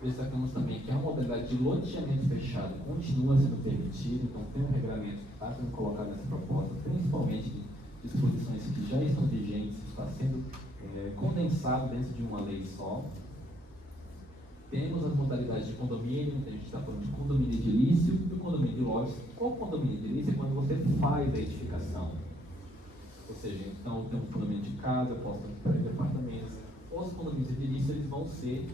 Destacamos também que a modalidade de loteamento fechado continua sendo permitida, então tem um regramento que está sendo colocado nessa proposta, principalmente de disposições que já estão vigentes, está sendo condensado dentro de uma lei só. Temos as modalidades de condomínio, a gente está falando de condomínio edilício e do condomínio de lotes. Qual condomínio edilício é quando você faz a edificação? Ou seja, então tem um condomínio de casa, posso ter departamentos. Os condomínios edilícios eles vão ser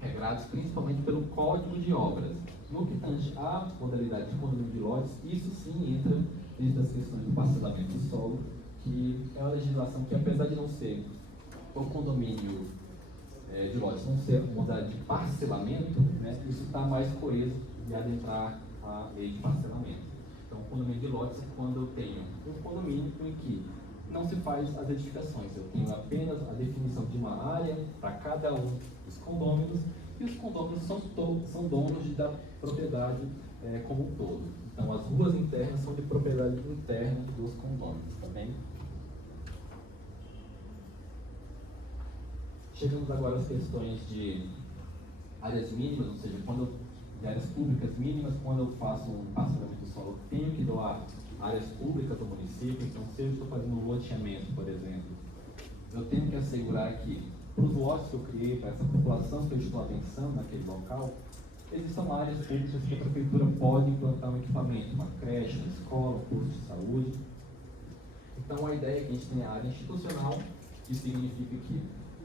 regrados principalmente pelo Código de Obras. No que tange à modalidade de condomínio de lotes, isso sim entra dentro das questões do parcelamento do solo, que é uma legislação que, apesar de não ser o condomínio de lotes, não ser uma modalidade de parcelamento, né, isso está mais coeso de adentrar a lei de parcelamento. Então, o condomínio de lotes é quando eu tenho um condomínio em que não se faz as edificações, eu tenho apenas a definição de uma área para cada um dos condôminos, e os condôminos são donos da propriedade como um todo. Então, as ruas internas são de propriedade interna dos condôminos, tá bem? Chegamos agora às questões de áreas mínimas, ou seja, de áreas públicas mínimas, quando eu faço um parcelamento do solo, eu tenho que doar áreas públicas do município. Então, se eu estou fazendo um loteamento, por exemplo, eu tenho que assegurar que, para os lotes que eu criei, para essa população que eu estou abençando naquele local, existam áreas públicas que a prefeitura pode implantar um equipamento, uma creche, uma escola, um posto de saúde. Então, a ideia é que a gente tenha a área institucional, que significa que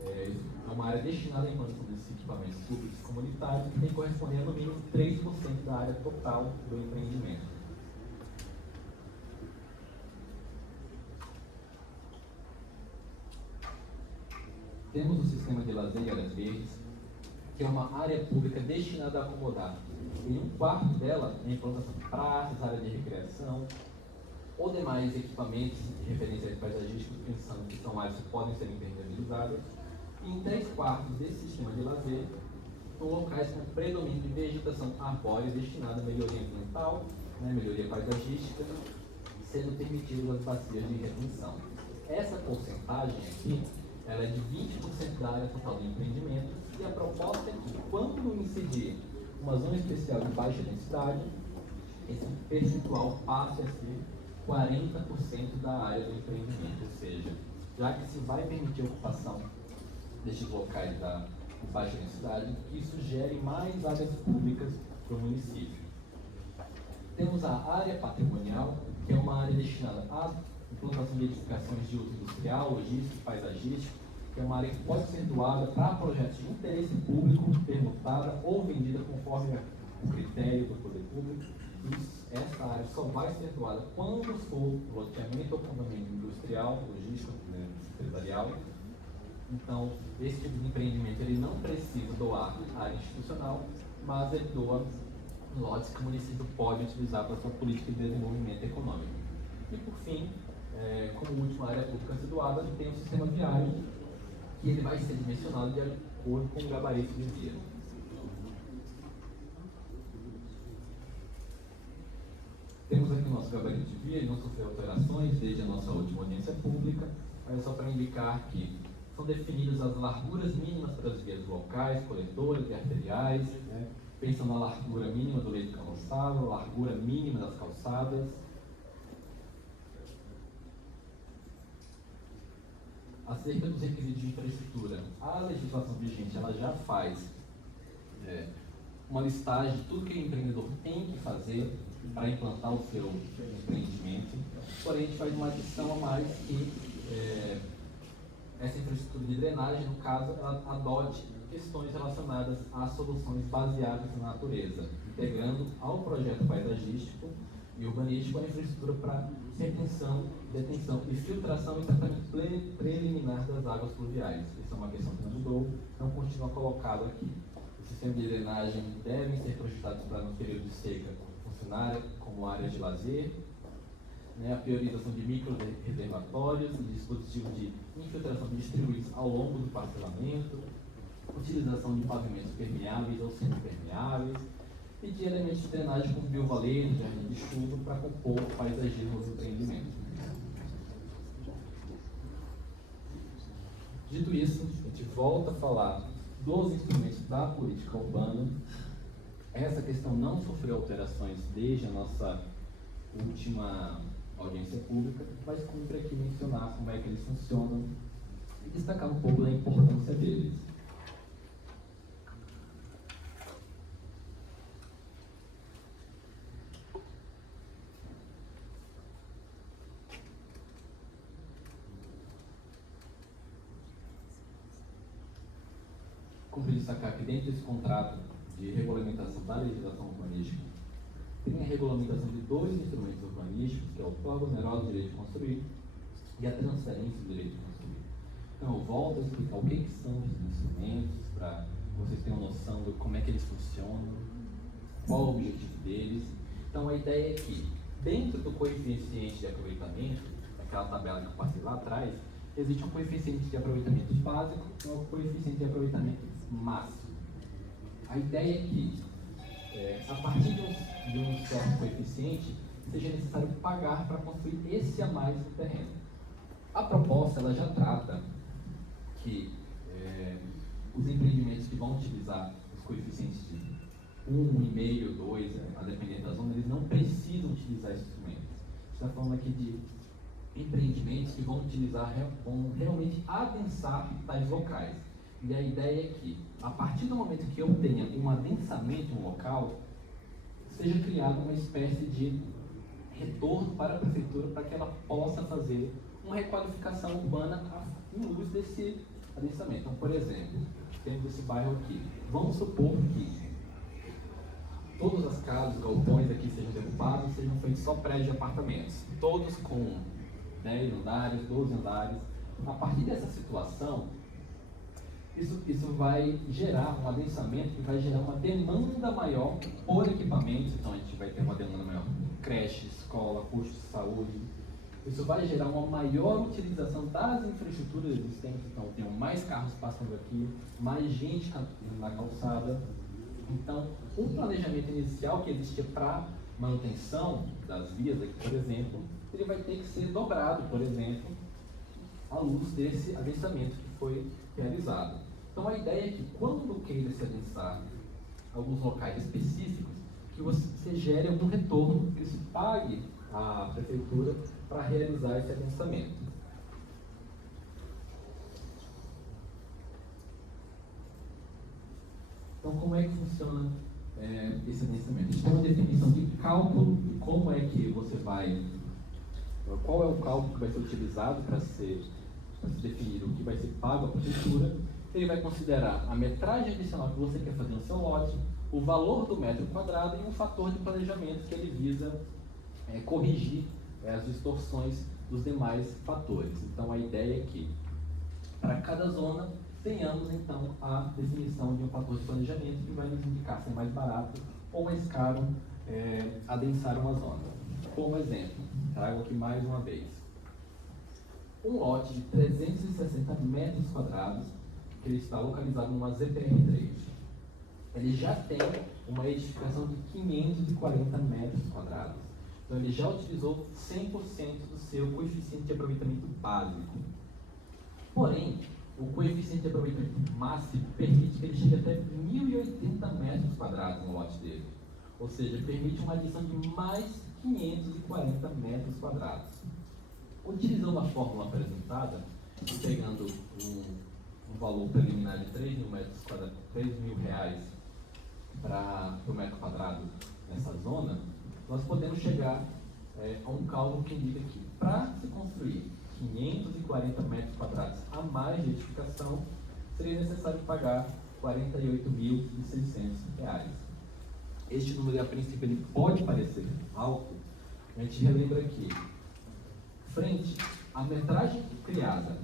é uma área destinada à implantação desses equipamentos públicos comunitários, que tem que corresponder a no mínimo 3% da área total do empreendimento. Temos o sistema de lazer e áreas verdes, que é uma área pública destinada a acomodar em um quarto dela a implantação de praças, áreas de recreação ou demais equipamentos de referenciais paisagísticos, pensando que são áreas que podem ser impermeabilizadas. E em 3/4 desse sistema de lazer são locais com predomínio de vegetação arbórea destinada à melhoria ambiental, melhoria paisagística, sendo permitidas as bacias de retenção. Essa porcentagem aqui, ela é de 20% da área total do empreendimento, e a proposta é que, quando incidir uma zona especial de baixa densidade, esse percentual passe a ser 40% da área do empreendimento, ou seja, já que se vai permitir a ocupação destes locais de baixa densidade, isso gere mais áreas públicas para o município. Temos a área patrimonial, que é uma área destinada à implantação de edificações de uso industrial, logístico, paisagístico, que é uma área que pode ser doada para projetos de interesse público, permutada ou vendida conforme o critério do poder público. Essa área só vai ser doada quando for loteamento ou condomínio industrial, logístico, empresarial. Então, esse tipo de empreendimento ele não precisa doar a área institucional, mas ele doa lotes que o município pode utilizar para sua política de desenvolvimento econômico. E, por fim, como última área pública a ser doada, tem o sistema viário, que ele vai ser dimensionado de acordo com o gabarito de via. Temos aqui o nosso gabarito de via, ele não sofreu alterações desde a nossa última audiência pública, mas é só para indicar que são definidas as larguras mínimas para as vias locais, coletoras e arteriais, pensando na largura mínima do leito calçado, a largura mínima das calçadas. Acerca dos requisitos de infraestrutura, a legislação vigente ela já faz uma listagem de tudo que o empreendedor tem que fazer para implantar o seu empreendimento, porém a gente faz uma adição a mais que essa infraestrutura de drenagem, no caso, ela adote questões relacionadas às soluções baseadas na natureza, integrando ao projeto paisagístico e urbanístico a infraestrutura para retenção, detenção e filtração e tratamento preliminar das águas pluviais. Isso é uma questão que não mudou, não continua colocado aqui. Os sistemas de drenagem devem ser projetados para, no período de seca, funcionar como áreas de lazer, a priorização de micro-reservatórios e dispositivos de infiltração distribuídos ao longo do parcelamento, utilização de pavimentos permeáveis ou semipermeáveis e de elementos de drenagem como biovalente, jardim de chuva, para compor o paisagismo dos empreendimentos. Dito isso, a gente volta a falar dos instrumentos da política urbana. Essa questão não sofreu alterações desde a nossa última audiência pública, mas cumpre aqui mencionar como é que eles funcionam e destacar um pouco da importância deles. Cumpre destacar que dentro desse contrato de regulamentação da legislação urbanística tem a regulamentação de dois instrumentos urbanísticos, que é o Plano General do Direito de Construir e a transferência do direito de construir. Então, eu volto a explicar o que são esses instrumentos, para vocês terem uma noção de como é que eles funcionam, qual é o objetivo deles. Então, a ideia é que, dentro do coeficiente de aproveitamento, aquela tabela que eu passei lá atrás, existe um coeficiente de aproveitamento básico e um coeficiente de aproveitamento máximo. A ideia é que, a partir de um certo coeficiente, seja necessário pagar para construir esse a mais no terreno. A proposta ela já trata que os empreendimentos que vão utilizar os coeficientes de 1,5, 2, a depender da zona, eles não precisam utilizar esse instrumento. A gente está falando aqui de empreendimentos que vão vão realmente adensar tais locais. E a ideia é que, a partir do momento que eu tenha um adensamento em um local, seja criada uma espécie de retorno para a prefeitura para que ela possa fazer uma requalificação urbana em luz desse adensamento. Então, por exemplo, temos esse bairro aqui. Vamos supor que todas as casas, galpões aqui sejam derrubados, sejam feitos só prédios de apartamentos, todos com 10 andares, 12 andares. A partir dessa situação, Isso vai gerar um adensamento que vai gerar uma demanda maior por equipamentos. Então a gente vai ter uma demanda maior por creche, escola, posto de saúde. Isso vai gerar uma maior utilização das infraestruturas existentes. Então tem mais carros passando aqui, mais gente na calçada. Então o planejamento inicial que existia para manutenção das vias aqui, por exemplo, ele vai ter que ser dobrado, por exemplo, à luz desse adensamento que foi realizado. Então a ideia é que quando queira se adensar alguns locais específicos, que você gere algum retorno, que se pague à prefeitura para realizar esse adensamento. Então como é que funciona esse adensamento? A gente tem uma definição de cálculo de como é que você vai, qual é o cálculo que vai ser utilizado para se definir o que vai ser pago à prefeitura. Ele vai considerar a metragem adicional que você quer fazer no seu lote, o valor do metro quadrado e um fator de planejamento que ele visa corrigir as distorções dos demais fatores. Então a ideia é que para cada zona tenhamos então a definição de um fator de planejamento que vai nos indicar se é mais barato ou mais caro adensar uma zona. Como exemplo, trago aqui mais uma vez um lote de 360 metros quadrados que ele está localizado numa ZPR3. Ele já tem uma edificação de 540 metros quadrados. Então ele já utilizou 100% do seu coeficiente de aproveitamento básico. Porém, o coeficiente de aproveitamento máximo permite que ele chegue até 1.080 metros quadrados no lote dele. Ou seja, permite uma adição de mais 540 metros quadrados. Utilizando a fórmula apresentada, pegando um valor preliminar de 3 mil metros quadrados, 3 mil reais para o metro quadrado nessa zona, nós podemos chegar a um cálculo que indica que para se construir 540 metros quadrados a mais de edificação, seria necessário pagar R$ 48.600. Este número, a princípio, ele pode parecer alto. A gente relembra que, frente à metragem criada,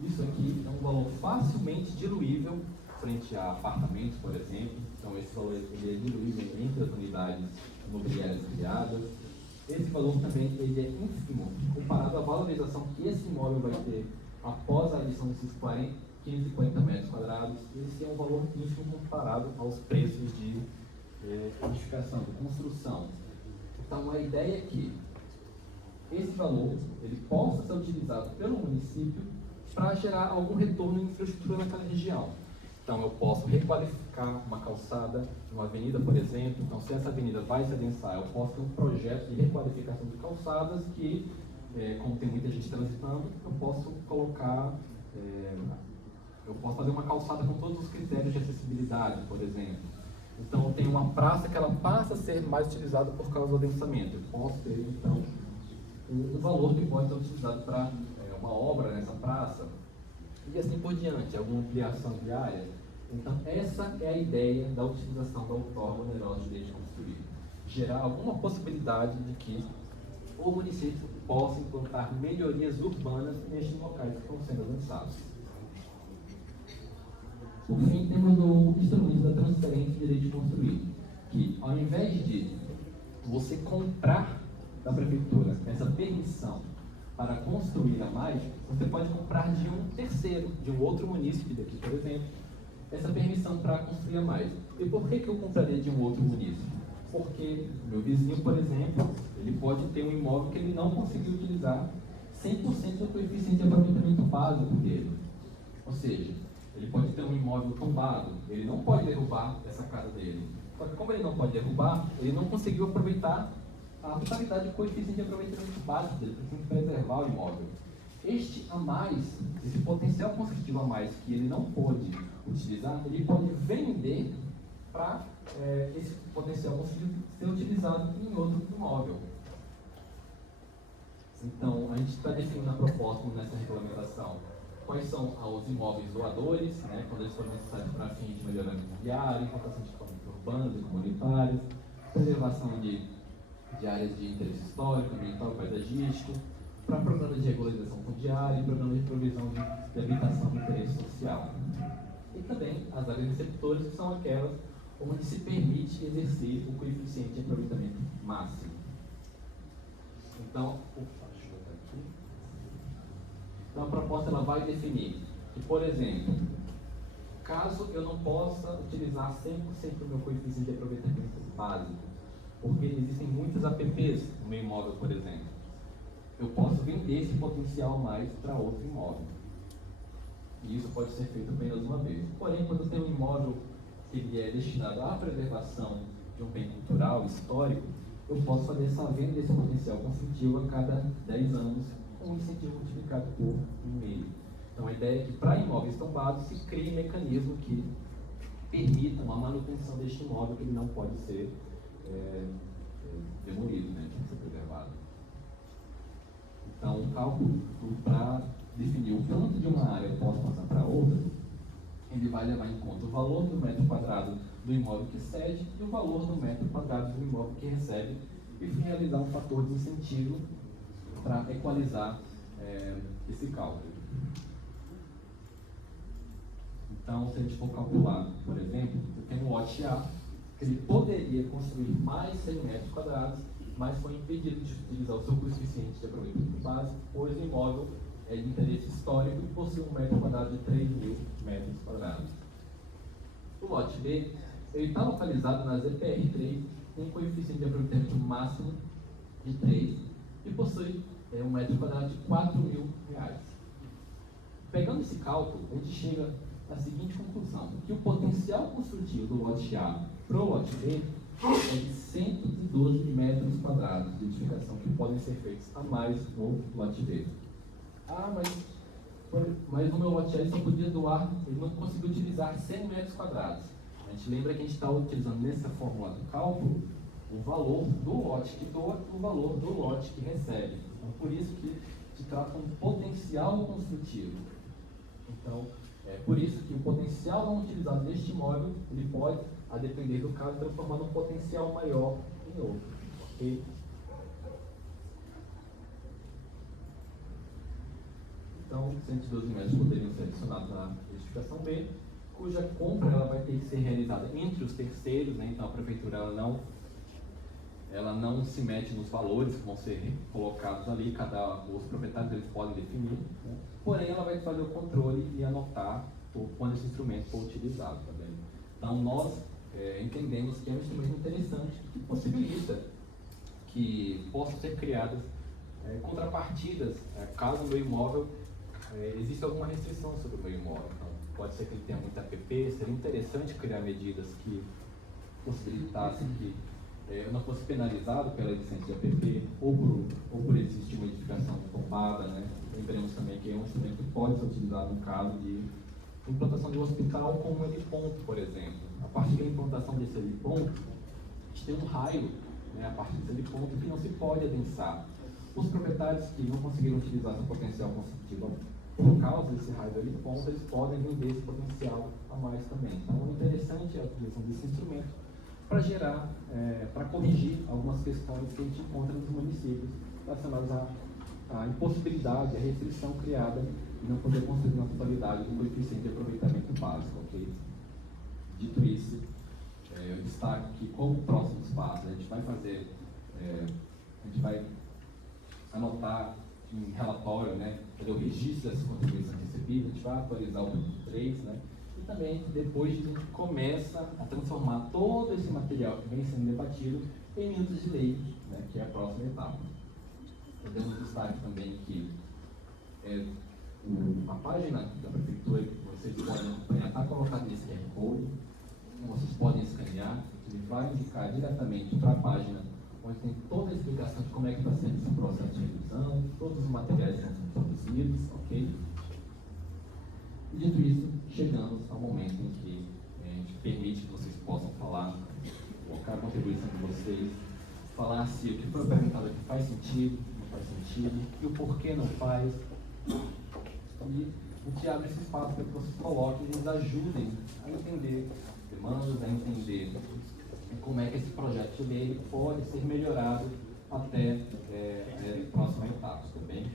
isso aqui é um valor facilmente diluível frente a apartamentos, por exemplo. Então esse valor ele é diluível entre as unidades imobiliárias criadas. Esse valor também ele é ínfimo comparado à valorização que esse imóvel vai ter após a adição desses 540 metros quadrados. Esse é um valor ínfimo comparado aos preços de edificação, de construção. Então a ideia é que esse valor ele possa ser utilizado pelo município para gerar algum retorno em infraestrutura naquela região. Então eu posso requalificar uma calçada, uma avenida, por exemplo. Então se essa avenida vai se adensar, eu posso ter um projeto de requalificação de calçadas que, como tem muita gente transitando, eu posso colocar, eu posso fazer uma calçada com todos os critérios de acessibilidade, por exemplo. Então eu tenho uma praça que ela passa a ser mais utilizada por causa do adensamento. Eu posso ter, então, um valor que pode ser utilizado para uma obra nessa praça, e assim por diante, alguma ampliação de área. Então, essa é a ideia da utilização da outorga onerosa de direito de construir. Gerar alguma possibilidade de que o município possa implantar melhorias urbanas nestes locais que estão sendo avançados. Por fim, temos o instrumento da transferência de direito de construir, que ao invés de você comprar da prefeitura essa permissão para construir a mais, você pode comprar de um terceiro, de um outro município daqui, por exemplo, essa permissão para construir a mais. E por que eu compraria de um outro município? Porque meu vizinho, por exemplo, ele pode ter um imóvel que ele não conseguiu utilizar 100% do coeficiente de aproveitamento básico dele. Ou seja, ele pode ter um imóvel tombado, ele não pode derrubar essa casa dele. Só que como ele não pode derrubar, ele não conseguiu aproveitar a totalidade do coeficiente de aproveitamento básico dele, precisa preservar o imóvel. Este a mais, esse potencial construtivo a mais que ele não pôde utilizar, ele pode vender para esse potencial construtivo ser utilizado em outro imóvel. Então, a gente está definindo a proposta nessa regulamentação quais são os imóveis doadores, quando eles forem necessários para fins de melhoramento viário, implantação de equipamentos urbanos e comunitários, preservação de áreas de interesse histórico, ambiental e paisagístico, para programas de regularização fundiária e programas de provisão de habitação de interesse social. E também as áreas receptoras, que são aquelas onde se permite exercer o coeficiente de aproveitamento máximo. Então, deixa eu botar aqui. Então a proposta ela vai definir que, por exemplo, caso eu não possa utilizar 100% do meu coeficiente de aproveitamento básico, porque existem muitas APPs no meu imóvel, por exemplo, eu posso vender esse potencial mais para outro imóvel. E isso pode ser feito apenas uma vez. Porém, quando eu tenho um imóvel que ele é destinado à preservação de um bem cultural, histórico, eu posso fazer essa venda desse potencial construtivo a cada 10 anos, com um incentivo multiplicado por 1,5. Então a ideia é que para imóveis tombados se crie um mecanismo que permita uma manutenção deste imóvel, que ele não pode ser demolido, né? Tem que ser preservado. Então o cálculo para definir o quanto de uma área eu posso passar para outra, ele vai levar em conta o valor do metro quadrado do imóvel que cede e o valor do metro quadrado do imóvel que recebe, e realizar um fator de incentivo para equalizar esse cálculo. Então, se a gente for calcular, por exemplo, eu tenho um lote A, que ele poderia construir mais 100 metros quadrados, mas foi impedido de utilizar o seu coeficiente de aproveitamento básico, pois o imóvel é de interesse histórico e possui um metro quadrado de 3.000 metros quadrados. O lote B, ele está localizado na ZPR3, com um coeficiente de aproveitamento máximo de 3 e possui um metro quadrado de R$4.000. Pegando esse cálculo, a gente chega à seguinte conclusão, que o potencial construtivo do lote A para o lote B é de 112 metros quadrados de edificação que podem ser feitos a mais no lote B. Ah, mas no meu lote A ele só podia doar, ele não conseguiu utilizar 100 metros quadrados. A gente lembra que a gente está utilizando nessa fórmula do cálculo o valor do lote que doa e o valor do lote que recebe. Então, por isso que se trata um potencial construtivo. Então, é por isso que o potencial não utilizado deste imóvel, ele pode, a depender do caso, transformar num potencial maior em outro. Ok? Então, 112 metros poderiam ser adicionados na edificação B, cuja compra ela vai ter que ser realizada entre os terceiros, né? Então a prefeitura ela não se mete nos valores que vão ser colocados ali, os proprietários eles podem definir, né? Porém ela vai fazer o controle e anotar quando esse instrumento for utilizado também. Então nós entendemos que é um instrumento interessante que possibilita que possam ser criadas contrapartidas, caso o meu imóvel existe alguma restrição sobre o meu imóvel. Então, pode ser que ele tenha muita APP, seria interessante criar medidas que possibilitassem que eu não fosse penalizado pela licença de APP ou por existir uma edificação tombada, né? Lembremos também que é um instrumento que pode ser utilizado no caso de implantação de um hospital com um heliponto, por exemplo. A partir da implantação desse heliponto, a gente tem um raio, né, a partir desse heliponto que não se pode adensar. Os proprietários que não conseguiram utilizar seu potencial construtivo por causa desse raio do heliponto, eles podem vender esse potencial a mais também. Então, é interessante a utilização desse instrumento para gerar, para corrigir algumas questões que a gente encontra nos municípios relacionadas à impossibilidade, à restrição criada e não poder construir na totalidade do coeficiente de aproveitamento básico, ok? Dito isso, eu destaco que como próximos passos a gente vai anotar em relatório, né, fazer o registro dessas contribuições recebidas, a gente vai atualizar o 3, né, e também depois a gente começa a transformar todo esse material que vem sendo debatido em minutos de lei, né, que é a próxima etapa. Podemos destaque também que a página da prefeitura que vocês podem acompanhar está colocada nesse QR Code, vocês podem escanear, ele vai indicar diretamente para a página onde tem toda a explicação de como é que está sendo esse processo de revisão, todos os materiais que estão sendo produzidos, ok? E dito isso, chegamos ao momento em que a gente permite que vocês possam falar, colocar a contribuição de vocês, falar se o que foi perguntado aqui faz sentido, não faz sentido, e o porquê não faz. E a gente abre esse espaço para que vocês coloquem e nos ajudem a entender demandas, a entender como é que esse projeto de lei pode ser melhorado até a próxima etapa, tá bem?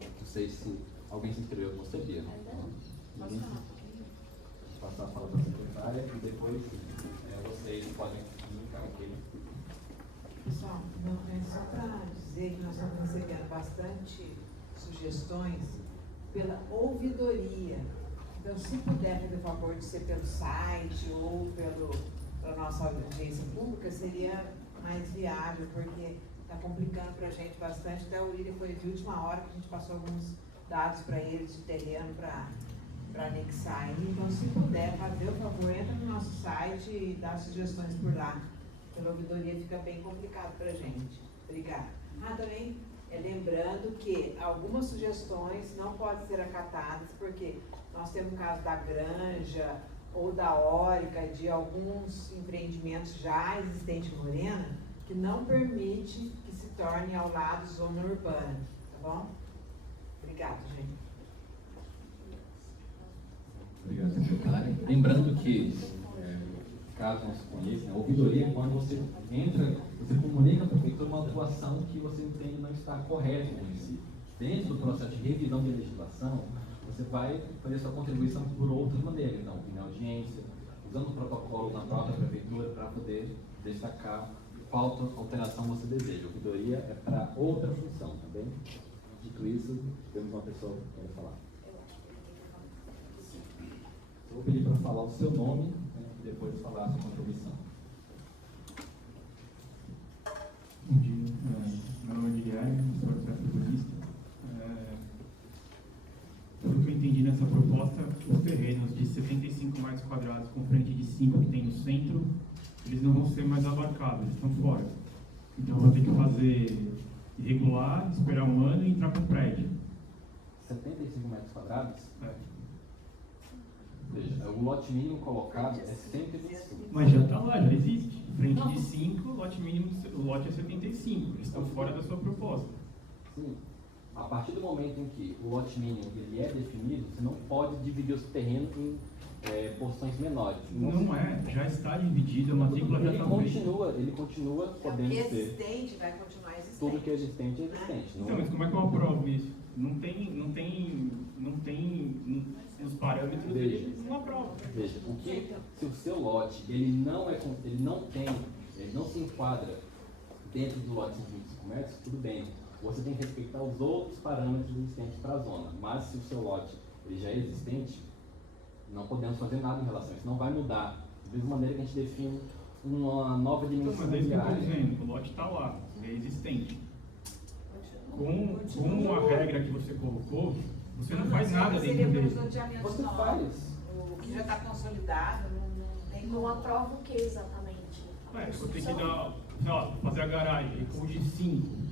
Não sei se alguém se inscreveu, você via. passar a palavra para a secretária e depois vocês podem comunicar aqui. Pessoal, não, é só para dizer que nós estamos recebendo bastante sugestões pela ouvidoria. Então, se puder, fazer o favor de ser pelo site ou pela nossa audiência pública, seria mais viável, porque está complicando para a gente bastante. Até o William foi de última hora que a gente passou alguns dados para eles de terreno para anexar. Então, se puder fazer o favor, entra no nosso site e dá sugestões por lá. Pela ouvidoria fica bem complicado para a gente. Obrigada. Também lembrando que algumas sugestões não podem ser acatadas, porque nós temos o caso da Granja ou da Órica, de alguns empreendimentos já existentes em Lorena, que não permite que se torne ao lado zona urbana. Tá bom? Obrigada, gente. Obrigado, secretária. Lembrando que, caso não se conheça, a ouvidoria é quando você entra, você comunica para a prefeitura uma atuação que você entende não está correta no município. Dentro do processo de revisão de legislação, você vai fazer sua contribuição por outras maneiras, então, em audiência, usando o protocolo na própria prefeitura para poder destacar qual alteração você deseja. A ouvidoria é para outra função, tá bem? Dito isso, temos uma pessoa que quer falar. Eu vou pedir para falar o seu nome, e depois falar a sua contribuição. Bom dia, meu nome é Guilherme, sou arquiteto urbanista. Pelo que eu entendi nessa proposta, os terrenos de 75 metros quadrados com frente de 5 que tem no centro, eles não vão ser mais abarcados, eles estão fora. Então eu vou ter que fazer irregular, esperar um ano e entrar com prédio. 75 metros quadrados? É. Veja, o lote mínimo colocado é 125. Mas já está lá, já existe. Frente de 5, o lote mínimo, o lote é 75. Eles estão fora da sua proposta. Sim. A partir do momento em que o lote mínimo ele é definido, você não pode dividir o seu terreno em porções menores. Não é, já está dividido, a matrícula já está feita. Ele continua podendo ser. Existente vai continuar existente. Tudo que é existente é existente. Então, mas como é que eu aprovo isso? Não tem os parâmetros dele, não aprovo. Veja, se o seu lote ele não se enquadra dentro do lote de 25 metros, tudo bem. Você tem que respeitar os outros parâmetros existentes para a zona. Mas se o seu lote ele já é existente, não podemos fazer nada em relação a isso. Não vai mudar. Da mesma maneira que a gente define uma nova dimensão Mas é isso que eu estou área. dizendo, o lote está lá, é existente. Com a regra que você colocou, você não faz nada dentro dele. Você faz. O que já está consolidado, não tem Não aprova o que exatamente? Eu vou ter que dar, sei lá, fazer a garagem, recuo de 5.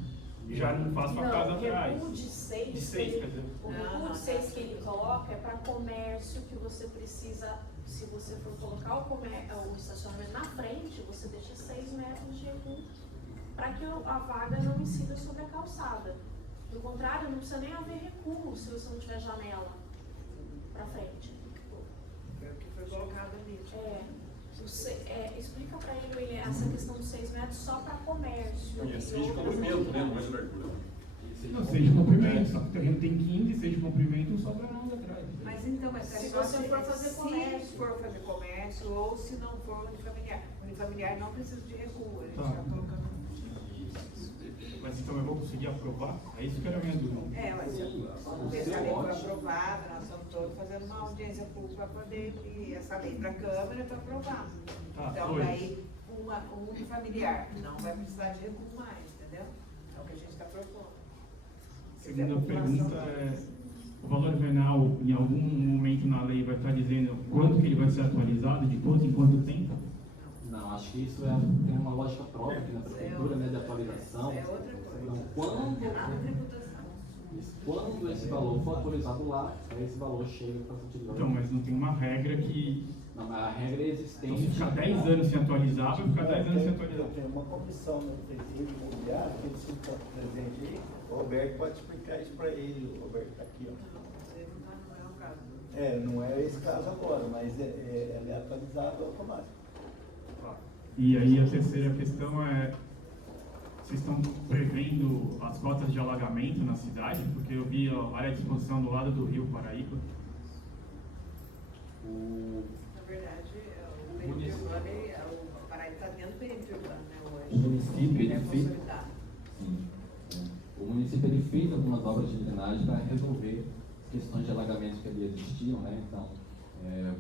Já não faço a casa atrás. O recuo de 6, De 6, quer dizer. o recuo de 6 que ele coloca é para comércio que você precisa, se você for colocar o estacionamento na frente, você deixa 6 metros de recuo para que a vaga não incida sobre a calçada. Do contrário, não precisa nem haver recuo se você não tiver janela para frente. Foi o que foi colocado ali. Explica para ele essa questão dos 6 metros só para comércio. E seja de comprimento, né? Não é de largura. Não, 6 de comprimento, só que o terreno tem 15, 6 de comprimento, não sobra nada atrás. Mas então, Se você for fazer comércio. Se for fazer comércio ou se não for unifamiliar. Unifamiliar não precisa de recuo, a gente Tá. está colocando. Mas então eu vou conseguir aprovar? É isso que era a minha dúvida. Mas se essa lei for aprovada, nós estamos todos fazendo uma audiência pública para poder ir essa lei para a Câmara para aprovar. Tá, Então, foi. daí, um unifamiliar não vai precisar de recuo mais, entendeu? É o que a gente está propondo. Segunda pergunta é, o valor venal, em algum momento na lei, vai estar dizendo quando que ele vai ser atualizado, de quanto em quanto tempo? Não, acho que isso tem uma lógica própria aqui na prefeitura, né, de atualização. É outra coisa. Então, É nada de tributação. quando esse valor for atualizado lá, esse valor chega para ser utilizado. Então, mas não tem uma regra que... Não, mas a regra é Então, existente. se ficar 10 anos sem atualizar, vai ficar 10 anos sem atualizar. Tem uma comissão no prefeito imobiliário, que ele se está presente aí. O Roberto pode explicar isso para ele. O Roberto está aqui, ó. Você não é o caso. Não é esse caso agora, mas ela é atualizada automático. E aí a terceira questão é, vocês estão prevendo as cotas de alagamento na cidade? Porque eu vi a área de exposição do lado do rio Paraíba. verdade, o perímetro urbano, o Paraíba está dentro do perímetro urbano, né, O hoje. município, Ele é ele fez, consolidado. sim, o município ele fez algumas obras de drenagem para resolver questões de alagamentos que ali existiam, né? Então,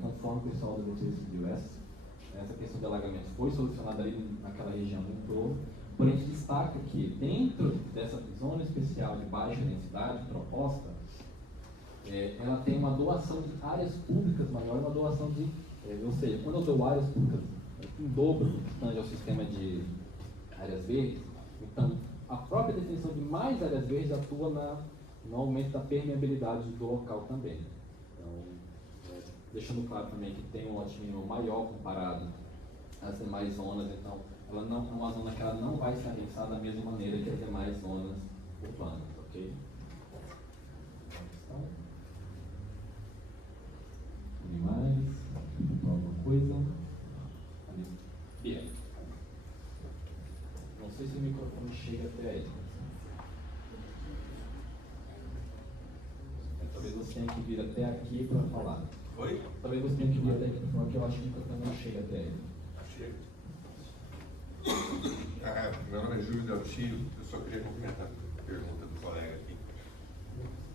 conforme o pessoal da Defesa Civil, essa questão de alagamento foi solucionada ali naquela região em todo. Porém, a gente destaca que dentro dessa zona especial de baixa densidade proposta, ela tem uma doação de áreas públicas maior, uma doação de, ou seja, quando eu dou áreas públicas em dobro do que tange ao sistema de áreas verdes, então a própria definição de mais áreas verdes atua no aumento da permeabilidade do local também. Então, deixando claro também que tem um lote mínimo maior comparado às demais zonas, então ela não é uma zona que ela não vai se anexar da mesma maneira que as demais zonas urbanas, ok? Mais? Alguma coisa? Bia. Não sei se o microfone chega até aí. Talvez você tenha que vir até aqui para falar. Oi? Talvez você tenha que vir até aqui para falar, que eu acho que o microfone não chega até aí. Chega. Meu nome é Júlio Deltio, eu só queria complementar a pergunta do colega aqui.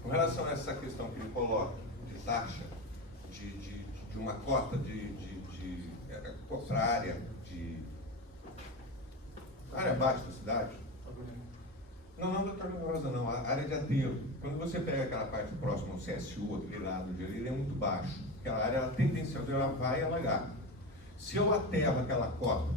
Com relação a essa questão que ele coloca de taxa, de uma cota para a área abaixo da cidade. Não, doutor Rosa, não. A área de aterro. Quando você pega aquela parte próxima ao CSU, aquele lado de ali, ele é muito baixo. Aquela área, ela tendencialmente, ela vai alagar. Se eu aterro aquela cota,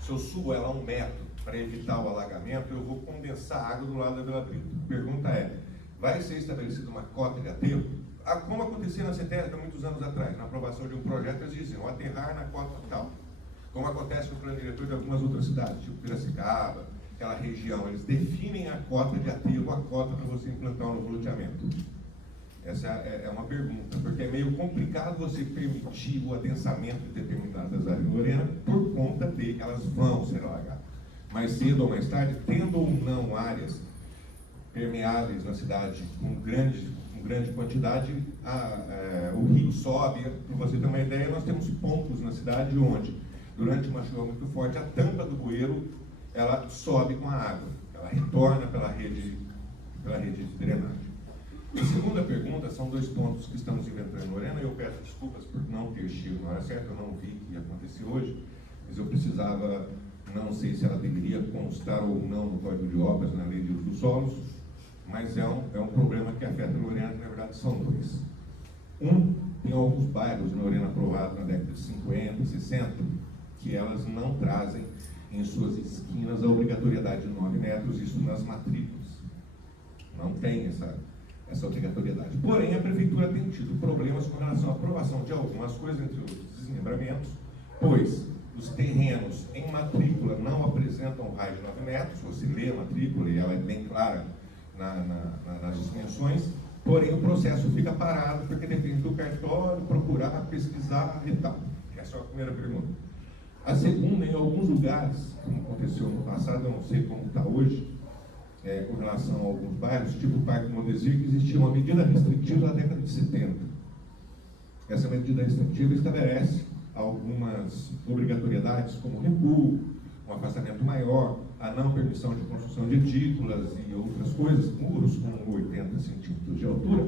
se eu subo ela 1 metro para evitar o alagamento, eu vou condensar a água do lado da Vila Brito. A pergunta é, vai ser estabelecida uma cota de aterro? Como acontecia na CETESB há muitos anos atrás, na aprovação de um projeto, eles diziam aterrar na cota tal. Como acontece no plano diretor de algumas outras cidades, tipo Piracicaba, aquela região, eles definem a cota de aterro, a cota para você implantar um novo loteamento. Essa é uma pergunta, porque é meio complicado você permitir o adensamento de determinadas áreas em Lorena por conta de que elas vão ser alagadas. Mais cedo ou mais tarde, tendo ou não áreas permeáveis na cidade com grande quantidade, o rio sobe. Para você ter uma ideia, nós temos pontos na cidade onde, durante uma chuva muito forte, a tampa do bueiro ela sobe com a água, ela retorna pela rede de drenagem. A segunda pergunta são 2 pontos que estamos inventando em Lorena, e eu peço desculpas por não ter chego na hora certa, eu não vi que ia acontecer hoje, mas eu precisava, não sei se ela deveria constar ou não no Código de Obras, na Lei de Uso dos Solos, mas é um problema que afeta a Lorena, que na verdade são 2. Tem alguns bairros em Lorena aprovados na década de 50, 60, que elas não trazem em suas esquinas a obrigatoriedade de 9 metros, isso nas matrículas. Não tem essa obrigatoriedade. Porém, a prefeitura tem tido problemas com relação à aprovação de algumas coisas, entre outros desmembramentos, pois os terrenos em matrícula não apresentam raio de 9 metros, você lê a matrícula e ela é bem clara nas dimensões, porém o processo fica parado porque depende do cartório, procurar, pesquisar e tal. Essa é a primeira pergunta. A segunda, em alguns lugares, como aconteceu no passado, eu não sei como está hoje, com relação a alguns bairros, tipo o Parque Mondesir, que existia uma medida restritiva na década de 70. Essa medida restritiva estabelece algumas obrigatoriedades, como recuo, um afastamento maior, a não permissão de construção de edículas e outras coisas, muros com 80 centímetros de altura.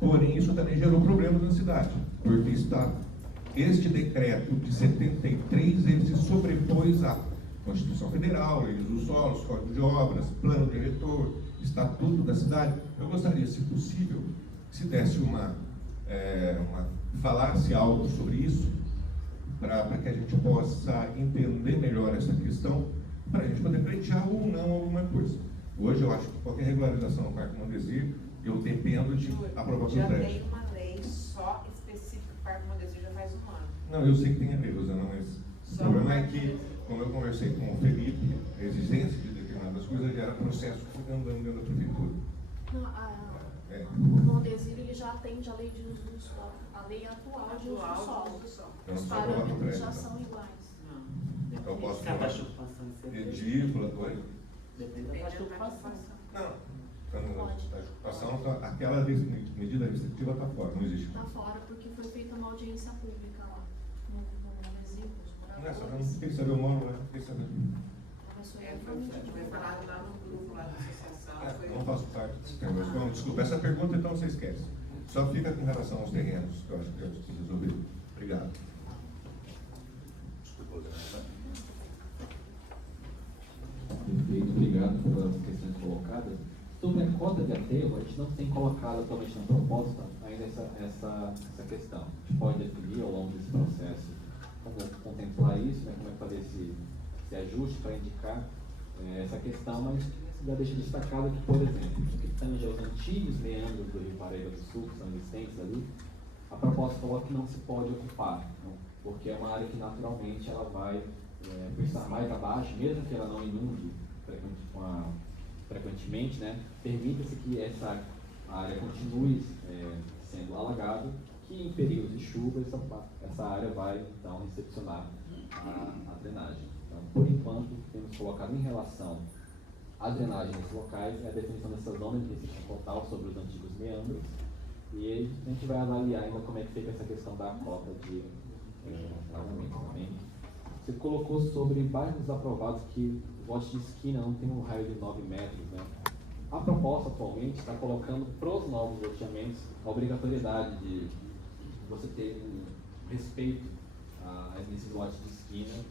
Porém, isso também gerou problemas na cidade, porque este decreto de 73, ele se sobrepôs à Constituição Federal, Lei dos Solos, Código de Obras, Plano Diretor, Estatuto da Cidade. Eu gostaria, se possível, se desse falasse algo sobre isso, para que a gente possa entender melhor essa questão, para a gente poder pleitear ou não alguma coisa. Hoje eu acho que qualquer regularização no Parque Mondesir, eu dependo de aprovação já prévia. tem uma lei só específica do Parque Mondesir já faz 1 ano. Não, eu sei que tem a lei, Rosana, mas o problema é que, como eu conversei com o Felipe, a exigência de determinadas coisas gera processo que fica andando dentro da prefeitura. O Mondesir ele já atende a lei de uso do solo, a lei atual de uso do solo. Então, Os só aprovar no parâmetros prédio, já então. são iguais. Então eu posso Cada falar chupação edícula, dois. depende da chupação. Não. Então, a ocupação, aquela medida restritiva está fora, não existe. Está fora porque foi feita uma audiência pública lá. Não é só, não tem que saber o moro, né? Tem que saber. Foi falado lá no grupo, lá da associação. Eu não faço parte desse tema. Não, desculpa, essa pergunta então você esquece. Só fica com relação aos terrenos, que eu acho que já se resolveu. Obrigado. Perfeito, obrigado pelas questões colocadas. Sobre a cota de aterro, a gente não tem colocado atualmente na proposta ainda essa questão. A gente pode definir ao longo desse processo como contemplar isso, né, como é fazer esse ajuste para indicar essa questão, mas já deixa destacado que, por exemplo, o que tange aos antigos meandros do Rio Paraíba do Sul, que são existentes ali, a proposta coloca que não se pode ocupar, né, porque é uma área que naturalmente ela vai estar mais abaixo, mesmo que ela não inunde frequentemente, né, permita-se que essa área continue sendo alagada, que em períodos de chuva essa área vai então recepcionar a drenagem. Então, por enquanto, temos colocado em relação à drenagem nesses locais a definição dessa zona de restrição total sobre os antigos meandros, e a gente vai avaliar ainda como é que fica essa questão da cota de alagamento também. Você colocou sobre bairros aprovados que o lote de esquina não tem um raio de 9 metros, né? A proposta atualmente está colocando para os novos loteamentos a obrigatoriedade de você ter um respeito nesses lotes de esquina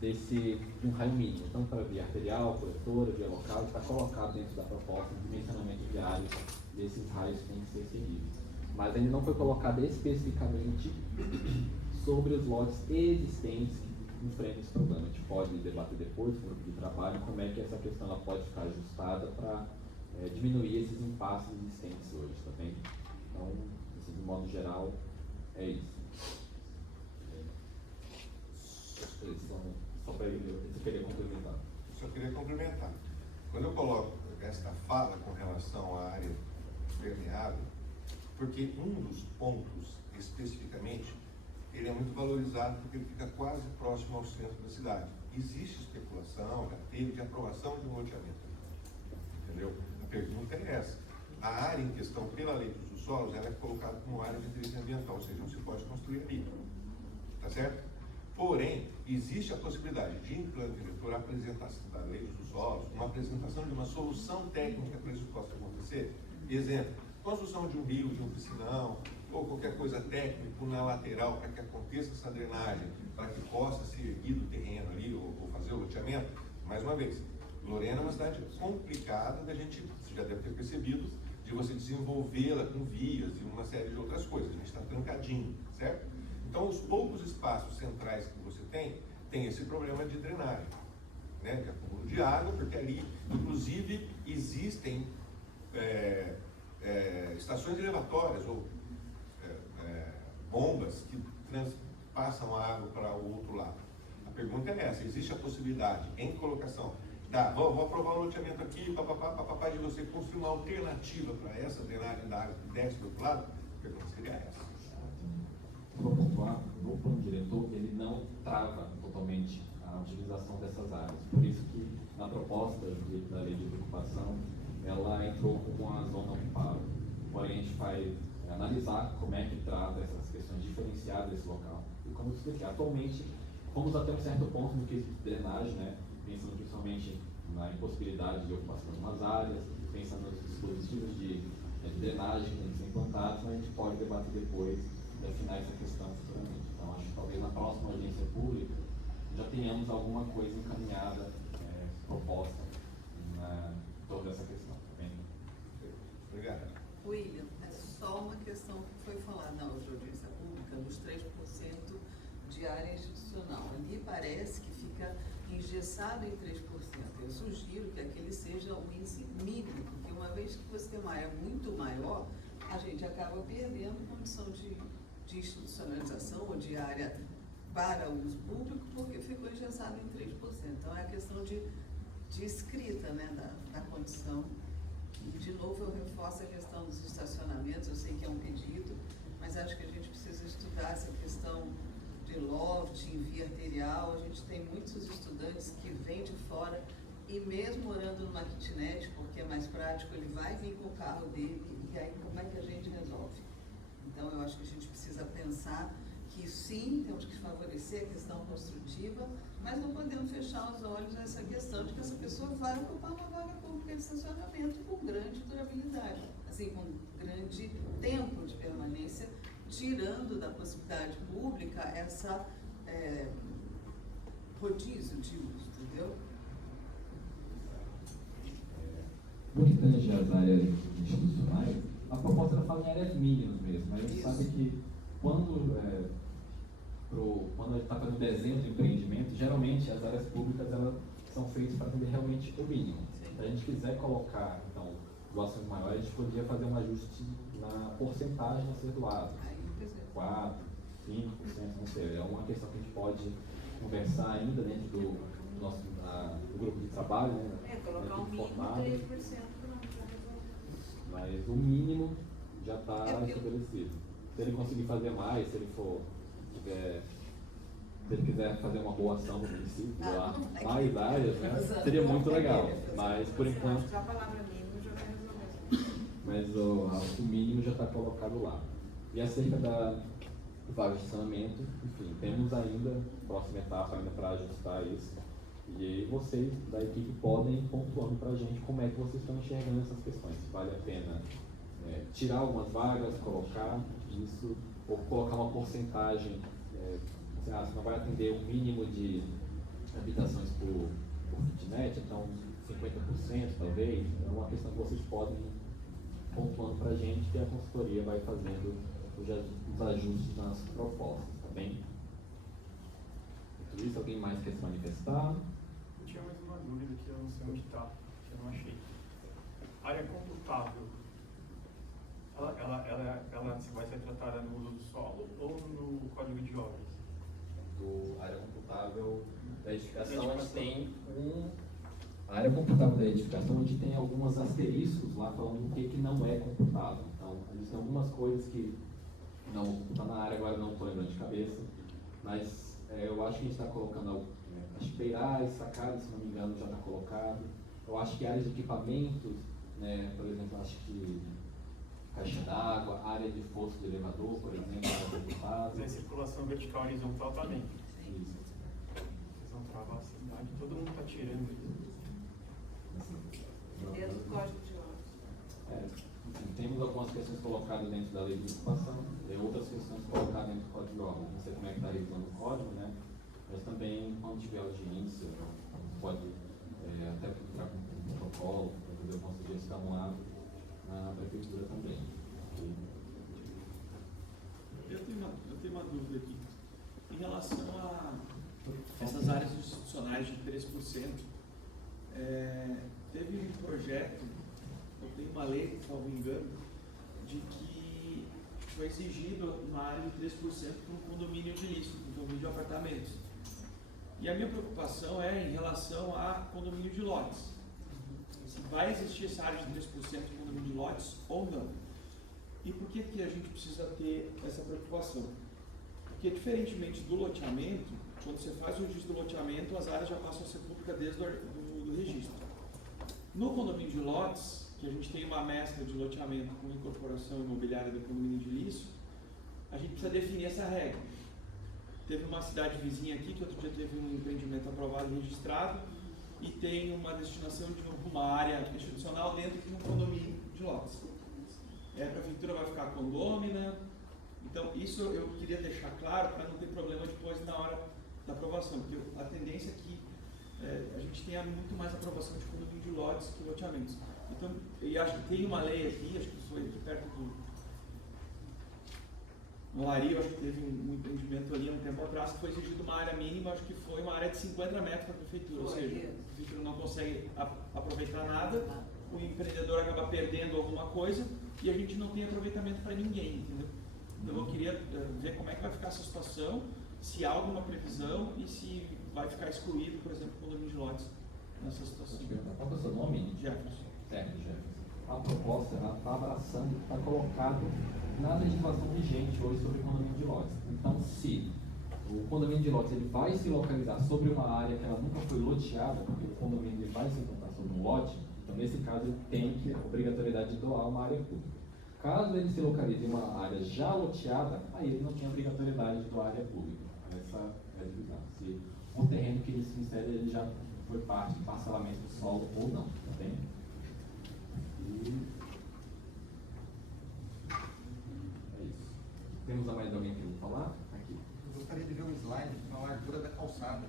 de um raio mínimo, tanto para via arterial, coletora, via local, está colocado dentro da proposta o dimensionamento viário desses raios que têm que ser seguidos. Mas ainda não foi colocado especificamente sobre os lotes existentes que enfrentam esse problema. A gente pode debater depois com o grupo de trabalho como é que essa questão ela pode ficar ajustada para diminuir esses impasses existentes hoje, tá bem? Então, assim, de modo geral, é isso. Só para eu queria complementar. Só queria complementar. Quando eu coloco esta fala com relação à área permeável, porque um dos pontos, especificamente, ele é muito valorizado porque ele fica quase próximo ao centro da cidade. Existe especulação, já teve de aprovação de um loteamento. Entendeu? A pergunta é essa. A área em questão, pela lei dos solos, ela é colocada como área de interesse ambiental, ou seja, não se pode construir ali. Tá certo? Porém, existe a possibilidade de, em plano diretor, a apresentação da lei dos solos, uma apresentação de uma solução técnica para isso possa acontecer. Exemplo, construção de um rio, de um piscinão, ou qualquer coisa técnica na lateral para que aconteça essa drenagem, para que possa ser erguido o terreno ali, ou fazer o loteamento. Mais uma vez, Lorena é uma cidade complicada da gente, você já deve ter percebido, de você desenvolvê-la com vias e uma série de outras coisas. A gente está trancadinho, certo? Então, os poucos espaços centrais que você tem esse problema de drenagem, né? De acúmulo de água, porque ali, inclusive, existem estações elevatórias ou bombas que transpassam a água para o outro lado. A pergunta é essa: existe a possibilidade, em colocação, vou aprovar um loteamento aqui, papapá, de você construir uma alternativa para essa drenagem da água que desce do outro lado? A pergunta seria essa. Vou pontuar, o plano diretor ele não trava totalmente a utilização dessas áreas. Por isso que na proposta da lei de ocupação, ela entrou como uma zona ocupável. Porém, a gente vai analisar como é que trata essas questões diferenciadas desse local. E como eu expliquei, atualmente, fomos até um certo ponto no quesito de drenagem, né? Pensando principalmente na impossibilidade de ocupação de algumas áreas, pensando nos dispositivos de drenagem que têm que ser implantados, mas a gente pode debater depois e afinar essa questão futuramente. Então, acho que talvez na próxima audiência pública já tenhamos alguma coisa encaminhada, proposta sobre essa questão. Tá bem? Obrigado. William, é só uma questão que foi falada na audiência pública, dos 3% de área institucional. Ali parece que fica engessado em 3%. Eu sugiro que aquele seja um índice mínimo, porque uma vez que você tem uma área muito maior, a gente acaba perdendo condição de institucionalização ou de área para uso público, porque ficou engessado em 3%. Então, é a questão de escrita, né, da condição. E, de novo, eu reforço a questão dos estacionamentos. Eu sei que é um pedido, mas acho que a gente precisa estudar essa questão de loft, em via arterial. A gente tem muitos estudantes que vêm de fora e mesmo morando numa kitnet, porque é mais prático, ele vai vir com o carro dele, e aí como é que a gente resolve? Então, eu acho que a gente precisa pensar que sim, temos que favorecer a questão construtiva, mas não podemos fechar os olhos nessa questão de que essa pessoa vai ocupar uma vaga pública de estacionamento com grande durabilidade, assim, com grande tempo de permanência, tirando da possibilidade pública essa rodízio de uso, entendeu? No que tange as áreas institucionais, a proposta ela fala em áreas mínimas mesmo, mas a gente sabe que quando a gente está fazendo desenho de empreendimento, geralmente as áreas públicas elas são feitas para atender realmente o mínimo. Se a gente quiser colocar, então, doações maiores, a gente poderia fazer um ajuste na porcentagem a ser doado. 4%, 5%, não sei. É uma questão que a gente pode conversar ainda dentro do nosso do grupo de trabalho, né? Colocar um mínimo 3% não, já resolve. Mas o mínimo já está estabelecido. Se ele conseguir fazer mais, se ele quiser fazer uma boa ação no município, lá, mais áreas, né? Seria muito legal. Mas por enquanto. A palavra mínimo já vai resolver. Mas o mínimo já está colocado lá. E acerca do vaga de estacionamento, enfim, temos ainda próxima etapa ainda para ajustar isso. E aí vocês da equipe podem ir pontuando para a gente como é que vocês estão enxergando essas questões. Se vale a pena tirar algumas vagas, colocar isso, ou colocar uma porcentagem, se não vai atender um mínimo de habitações por kitnet, então 50% talvez, é uma questão que vocês podem ir pontuando para a gente que a consultoria vai fazendo os ajustes nas propostas, tá bem? Tudo isso, alguém mais quer se manifestar? Eu tinha mais uma dúvida que eu não sei onde está, que eu não achei. Área computável, ela vai ser tratada no uso do solo ou no código de obras? Do área computável da edificação, a gente tem a área computável da edificação, a gente tem alguns asteriscos lá falando o que não é computável. Então, existem algumas coisas que não vão computar na área, agora não estou lembrando de cabeça, mas eu acho que a gente está colocando, acho que beirais, sacadas, se não me engano, já está colocado. Eu acho que áreas de equipamentos, né, por exemplo, acho que caixa d'água, área de fosso de elevador, por exemplo, está computada. Mas a circulação vertical e horizontal também. Isso. Vocês vão travar a cidade, todo mundo está tirando isso. Dentro do código de obras. Enfim, temos algumas questões colocadas dentro da lei de ocupação, e outras questões colocadas dentro do código de obras. Não sei como é que está revisando o código, né? Mas também, quando tiver audiência, pode até entrar com um protocolo, para poder conseguir estar lá na prefeitura também. Eu tenho uma dúvida aqui. Em relação a essas áreas institucionais de 3%, teve um projeto, ou tem uma lei, salvo engano, de que foi exigido uma área de 3% para um condomínio de ilícito, um condomínio de apartamentos. E a minha preocupação é em relação a condomínio de lotes. Se vai existir essa área de 3% de condomínio de lotes ou não. E por que a gente precisa ter essa preocupação? Porque, diferentemente do loteamento, quando você faz o registro do loteamento, as áreas já passam a ser públicas desde do registro. No condomínio de lotes, que a gente tem uma mescla de loteamento com incorporação imobiliária do condomínio de ilícito, a gente precisa definir essa regra. Teve uma cidade vizinha aqui, que outro dia teve um empreendimento aprovado e registrado, e tem uma destinação de uma área institucional dentro de um condomínio de lotes. A prefeitura vai ficar condômina. Então, isso eu queria deixar claro para não ter problema depois na hora da aprovação, porque a tendência é que a gente tenha muito mais aprovação de condomínio de lotes que loteamentos. Então, e acho que tem uma lei aqui, acho que foi perto no Lari, acho que teve um empreendimento ali há um tempo atrás que foi exigido uma área mínima, acho que foi uma área de 50 metros para a prefeitura, ou seja, a prefeitura não consegue aproveitar nada, o empreendedor acaba perdendo alguma coisa e a gente não tem aproveitamento para ninguém, entendeu? Então eu queria ver como é que vai ficar essa situação, se há alguma previsão e se vai ficar excluído, por exemplo, o condomínio de lotes nessa situação. Qual é o seu nome? Jefferson. Jefferson. A proposta está abraçando, está colocado na legislação vigente hoje sobre condomínio de lotes. Então, se o condomínio de lotes ele vai se localizar sobre uma área que ela nunca foi loteada, porque o condomínio ele vai se encontrar sobre um lote, então nesse caso ele tem a obrigatoriedade de doar uma área pública. Caso ele se localize em uma área já loteada, aí ele não tem obrigatoriedade do área pública. Essa é a divisão. Se o terreno que ele se insere ele já foi parte do parcelamento do solo ou não, tá bem? E é isso. Temos mais alguém que vai falar? Aqui. Eu gostaria de ver um slide na largura da calçada.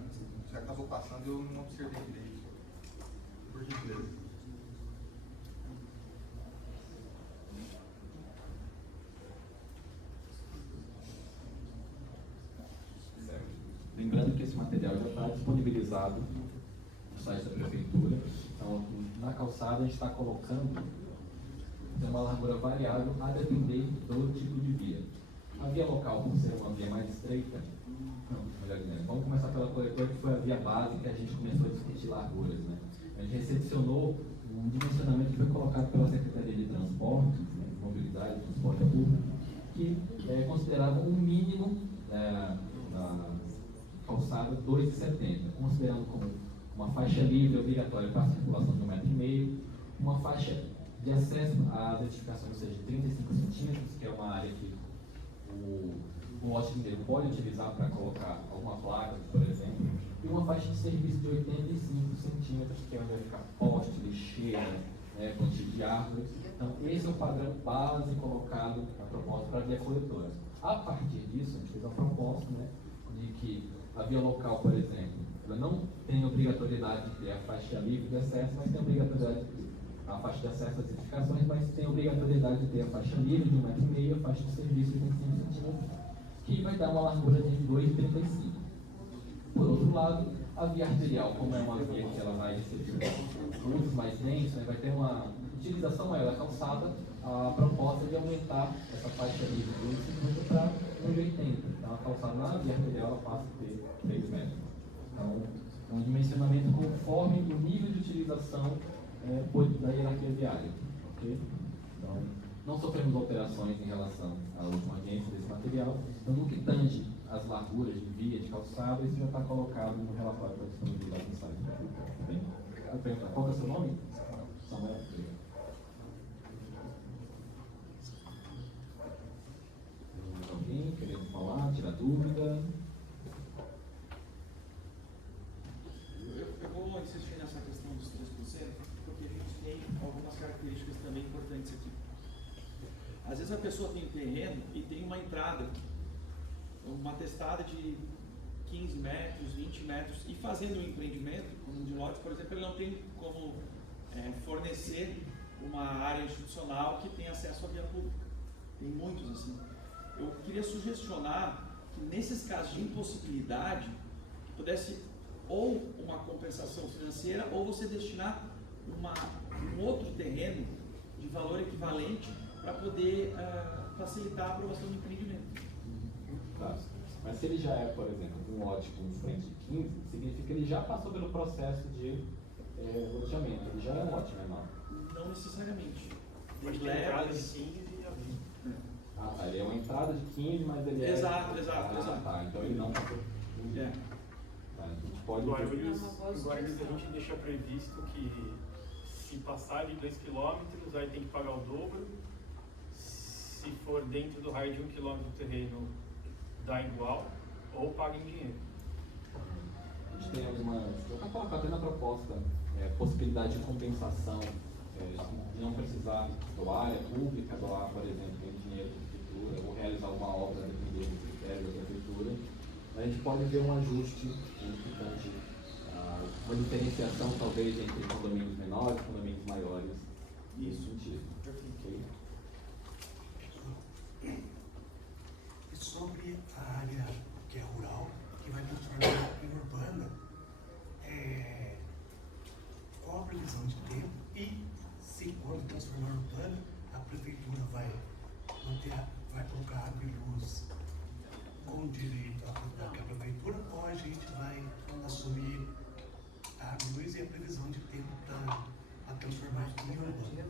Já acabou passando e eu não observei direito. Por gentileza. Lembrando que esse material já está disponibilizado no site da prefeitura. Então, na calçada a gente está colocando uma largura variável a depender do tipo de via. A via local, por ser uma via mais estreita, melhor dizendo, vamos começar pela coletora, que foi a via base que a gente começou a discutir larguras. Né? A gente recepcionou um dimensionamento que foi colocado pela Secretaria de Transporte, Mobilidade e Transporte Público, que considerava um mínimo da calçada 2,70, considerando como uma faixa livre obrigatória para a circulação de 1,5 m, uma faixa de acesso às edificações, ou seja, de 35 centímetros, que é uma área que o lote mineiro pode utilizar para colocar alguma placa, por exemplo, e uma faixa de serviço de 85 centímetros, que é onde vai ficar poste, lixeira, plantio de árvores. Então, esse é o padrão base colocado na proposta para a via coletora. A partir disso, a gente fez uma proposta, né, de que a via local, por exemplo, ela não tem obrigatoriedade de ter a faixa livre de acesso, mas tem obrigatoriedade de ter a faixa de acesso às edificações, mas tem obrigatoriedade de ter a faixa livre de 1,5 m, a faixa de serviço de 25 centímetros, que vai dar uma largura de 2,35. Por outro lado, a via arterial, como é uma via que ela vai receber usos mais densos, né, vai ter uma utilização maior da calçada, a proposta é de aumentar essa faixa livre de 2,50 para 1,80. Então, a calçada na via arterial ela passa a ter 3 metros. Então, um dimensionamento conforme o nível de utilização da hierarquia viária. Okay? Então, não sofremos alterações em relação à última audiência desse material. Então, no que tange as larguras de via, de calçada, isso já está colocado no relatório que está disponibilizado no site. Tá bem? Eu pergunto, qual é o seu nome? Samuel. Alguém querendo falar, tirar dúvida? Eu vou insistir nessa questão dos 3%, porque a gente tem algumas características também importantes aqui. Às vezes a pessoa tem terreno e tem uma entrada, uma testada de 15 metros, 20 metros, e fazendo um empreendimento, como de lotes, por exemplo, ele não tem como fornecer uma área institucional que tenha acesso à via pública. Tem muitos assim. Eu queria sugestionar que nesses casos de impossibilidade, que pudesse ou uma compensação financeira ou você destinar um outro terreno de valor equivalente para poder facilitar a aprovação do empreendimento. Tá. Mas se ele já é, por exemplo, um lote com frente de 15, significa que ele já passou pelo processo de loteamento. Ele já é um lote menor. Não necessariamente. Ele Ele tem entrada leva... de 15 e aviso. Ah, tá. Ele é uma entrada de 15, mas ele Exato. Tá, então ele não passou. É. Tá, então a gente pode... No É uma Guarulhos, boa a sugestão. gente deixa previsto que se passar de 2 km, aí tem que pagar o dobro. Se for dentro do raio de 1 km do terreno, dá igual, ou paga em dinheiro. A gente tem algumas... Eu vou colocar até na proposta possibilidade de compensação, de não precisar doar área pública, doar, por exemplo, em dinheiro de prefeitura, ou realizar alguma obra dependendo do critério da prefeitura. A gente pode ver um ajuste importante, uma diferenciação talvez entre condomínios menores e condomínios maiores nesse sentido. Okay? E sobre a área que é rural, que vai transformar em urbana, qual a previsão de tempo e se quando transformar em urbana, a prefeitura vai colocar água e luz com direito à prefeitura, ou a gente vai assumir a água e luz e a previsão de tempo para transformar em urbana?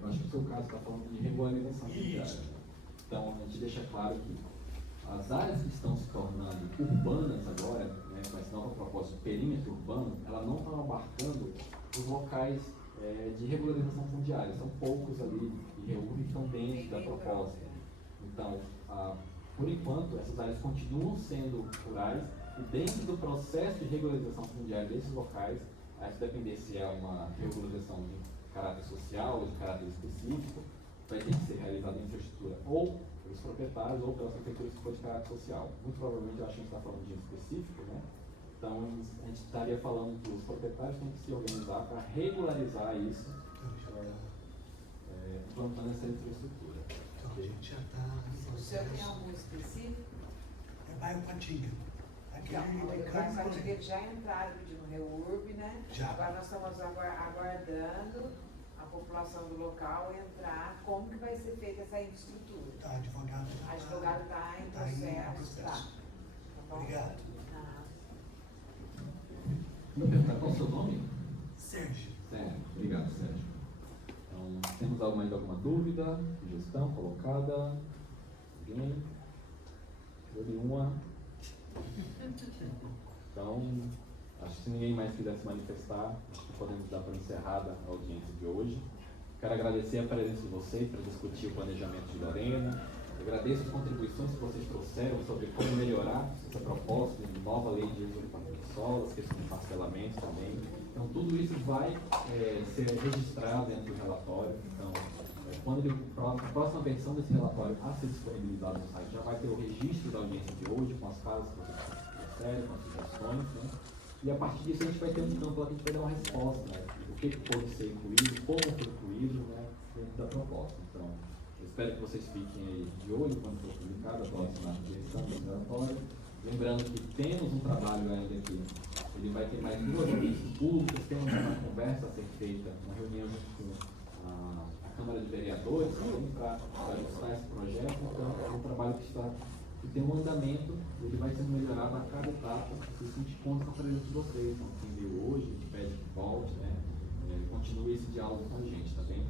Eu acho que o seu caso está falando de regularização fundiária. Isso. Então, a gente deixa claro que as áreas que estão se tornando urbanas agora, né, com essa nova proposta de perímetro urbano, elas não estão abarcando os locais de regularização fundiária. São poucos ali de REURB que estão dentro da proposta. Então, por enquanto, essas áreas continuam sendo rurais e dentro do processo de regularização fundiária desses locais, a depender se é uma regularização de caráter social ou de caráter específico, vai ter que ser realizada em infraestrutura ou pelos proprietários ou pelas prefeituras se for de caráter social. Muito provavelmente, eu acho que a gente está falando de específico, né? Então, a gente estaria falando que os proprietários têm que se organizar para regularizar isso, implantando essa infraestrutura. Então a gente já está. O senhor tem algum específico? É bairro Patinga. Aquele Não, de o Campos bairro Moreira. já entraram pedindo REURB, né? Já. Agora nós estamos aguardando a população do local entrar, como que vai ser feita essa infraestrutura. Tá, advogado. A advogado está em Tá em processo. Tá. processo. Tá bom? Obrigado. Ah. Vou perguntar qual é o seu nome? Sérgio. Sérgio. Obrigado, Sérgio. Então, temos alguma dúvida, sugestão colocada? Alguém? Nenhuma? Então, acho que se ninguém mais quiser se manifestar, acho que podemos dar por encerrada a audiência de hoje. Quero agradecer a presença de vocês para discutir o planejamento de Lorena. Agradeço as contribuições que vocês trouxeram sobre como melhorar essa proposta de nova lei de uso de solo, as questões de parcelamento também. Então, tudo isso vai ser registrado dentro do relatório. Então, quando a próxima versão desse relatório a ser disponibilizado no site, já vai ter o registro da audiência de hoje, com as falas que vocês trouxeram, com as sugestões, né? E a partir disso a gente vai ter um campo lá que a gente vai dar uma resposta, né? O que pode ser incluído, como foi incluído, né? Dentro da proposta. Então, eu espero que vocês fiquem aí de olho quando for publicado a próxima versão do relatório. Lembrando que temos um trabalho ainda aqui. Ele vai ter mais 2 audiências públicas, temos uma conversa a ser feita, uma reunião com a Câmara de Vereadores também para ilustrar esse projeto. Então, é um trabalho que tem um andamento, ele vai sendo melhorado a cada etapa. Vocês se contam com a presença de vocês. Então, quem veio hoje, a gente pede que volte, né? Continue esse diálogo com a gente, tá bem?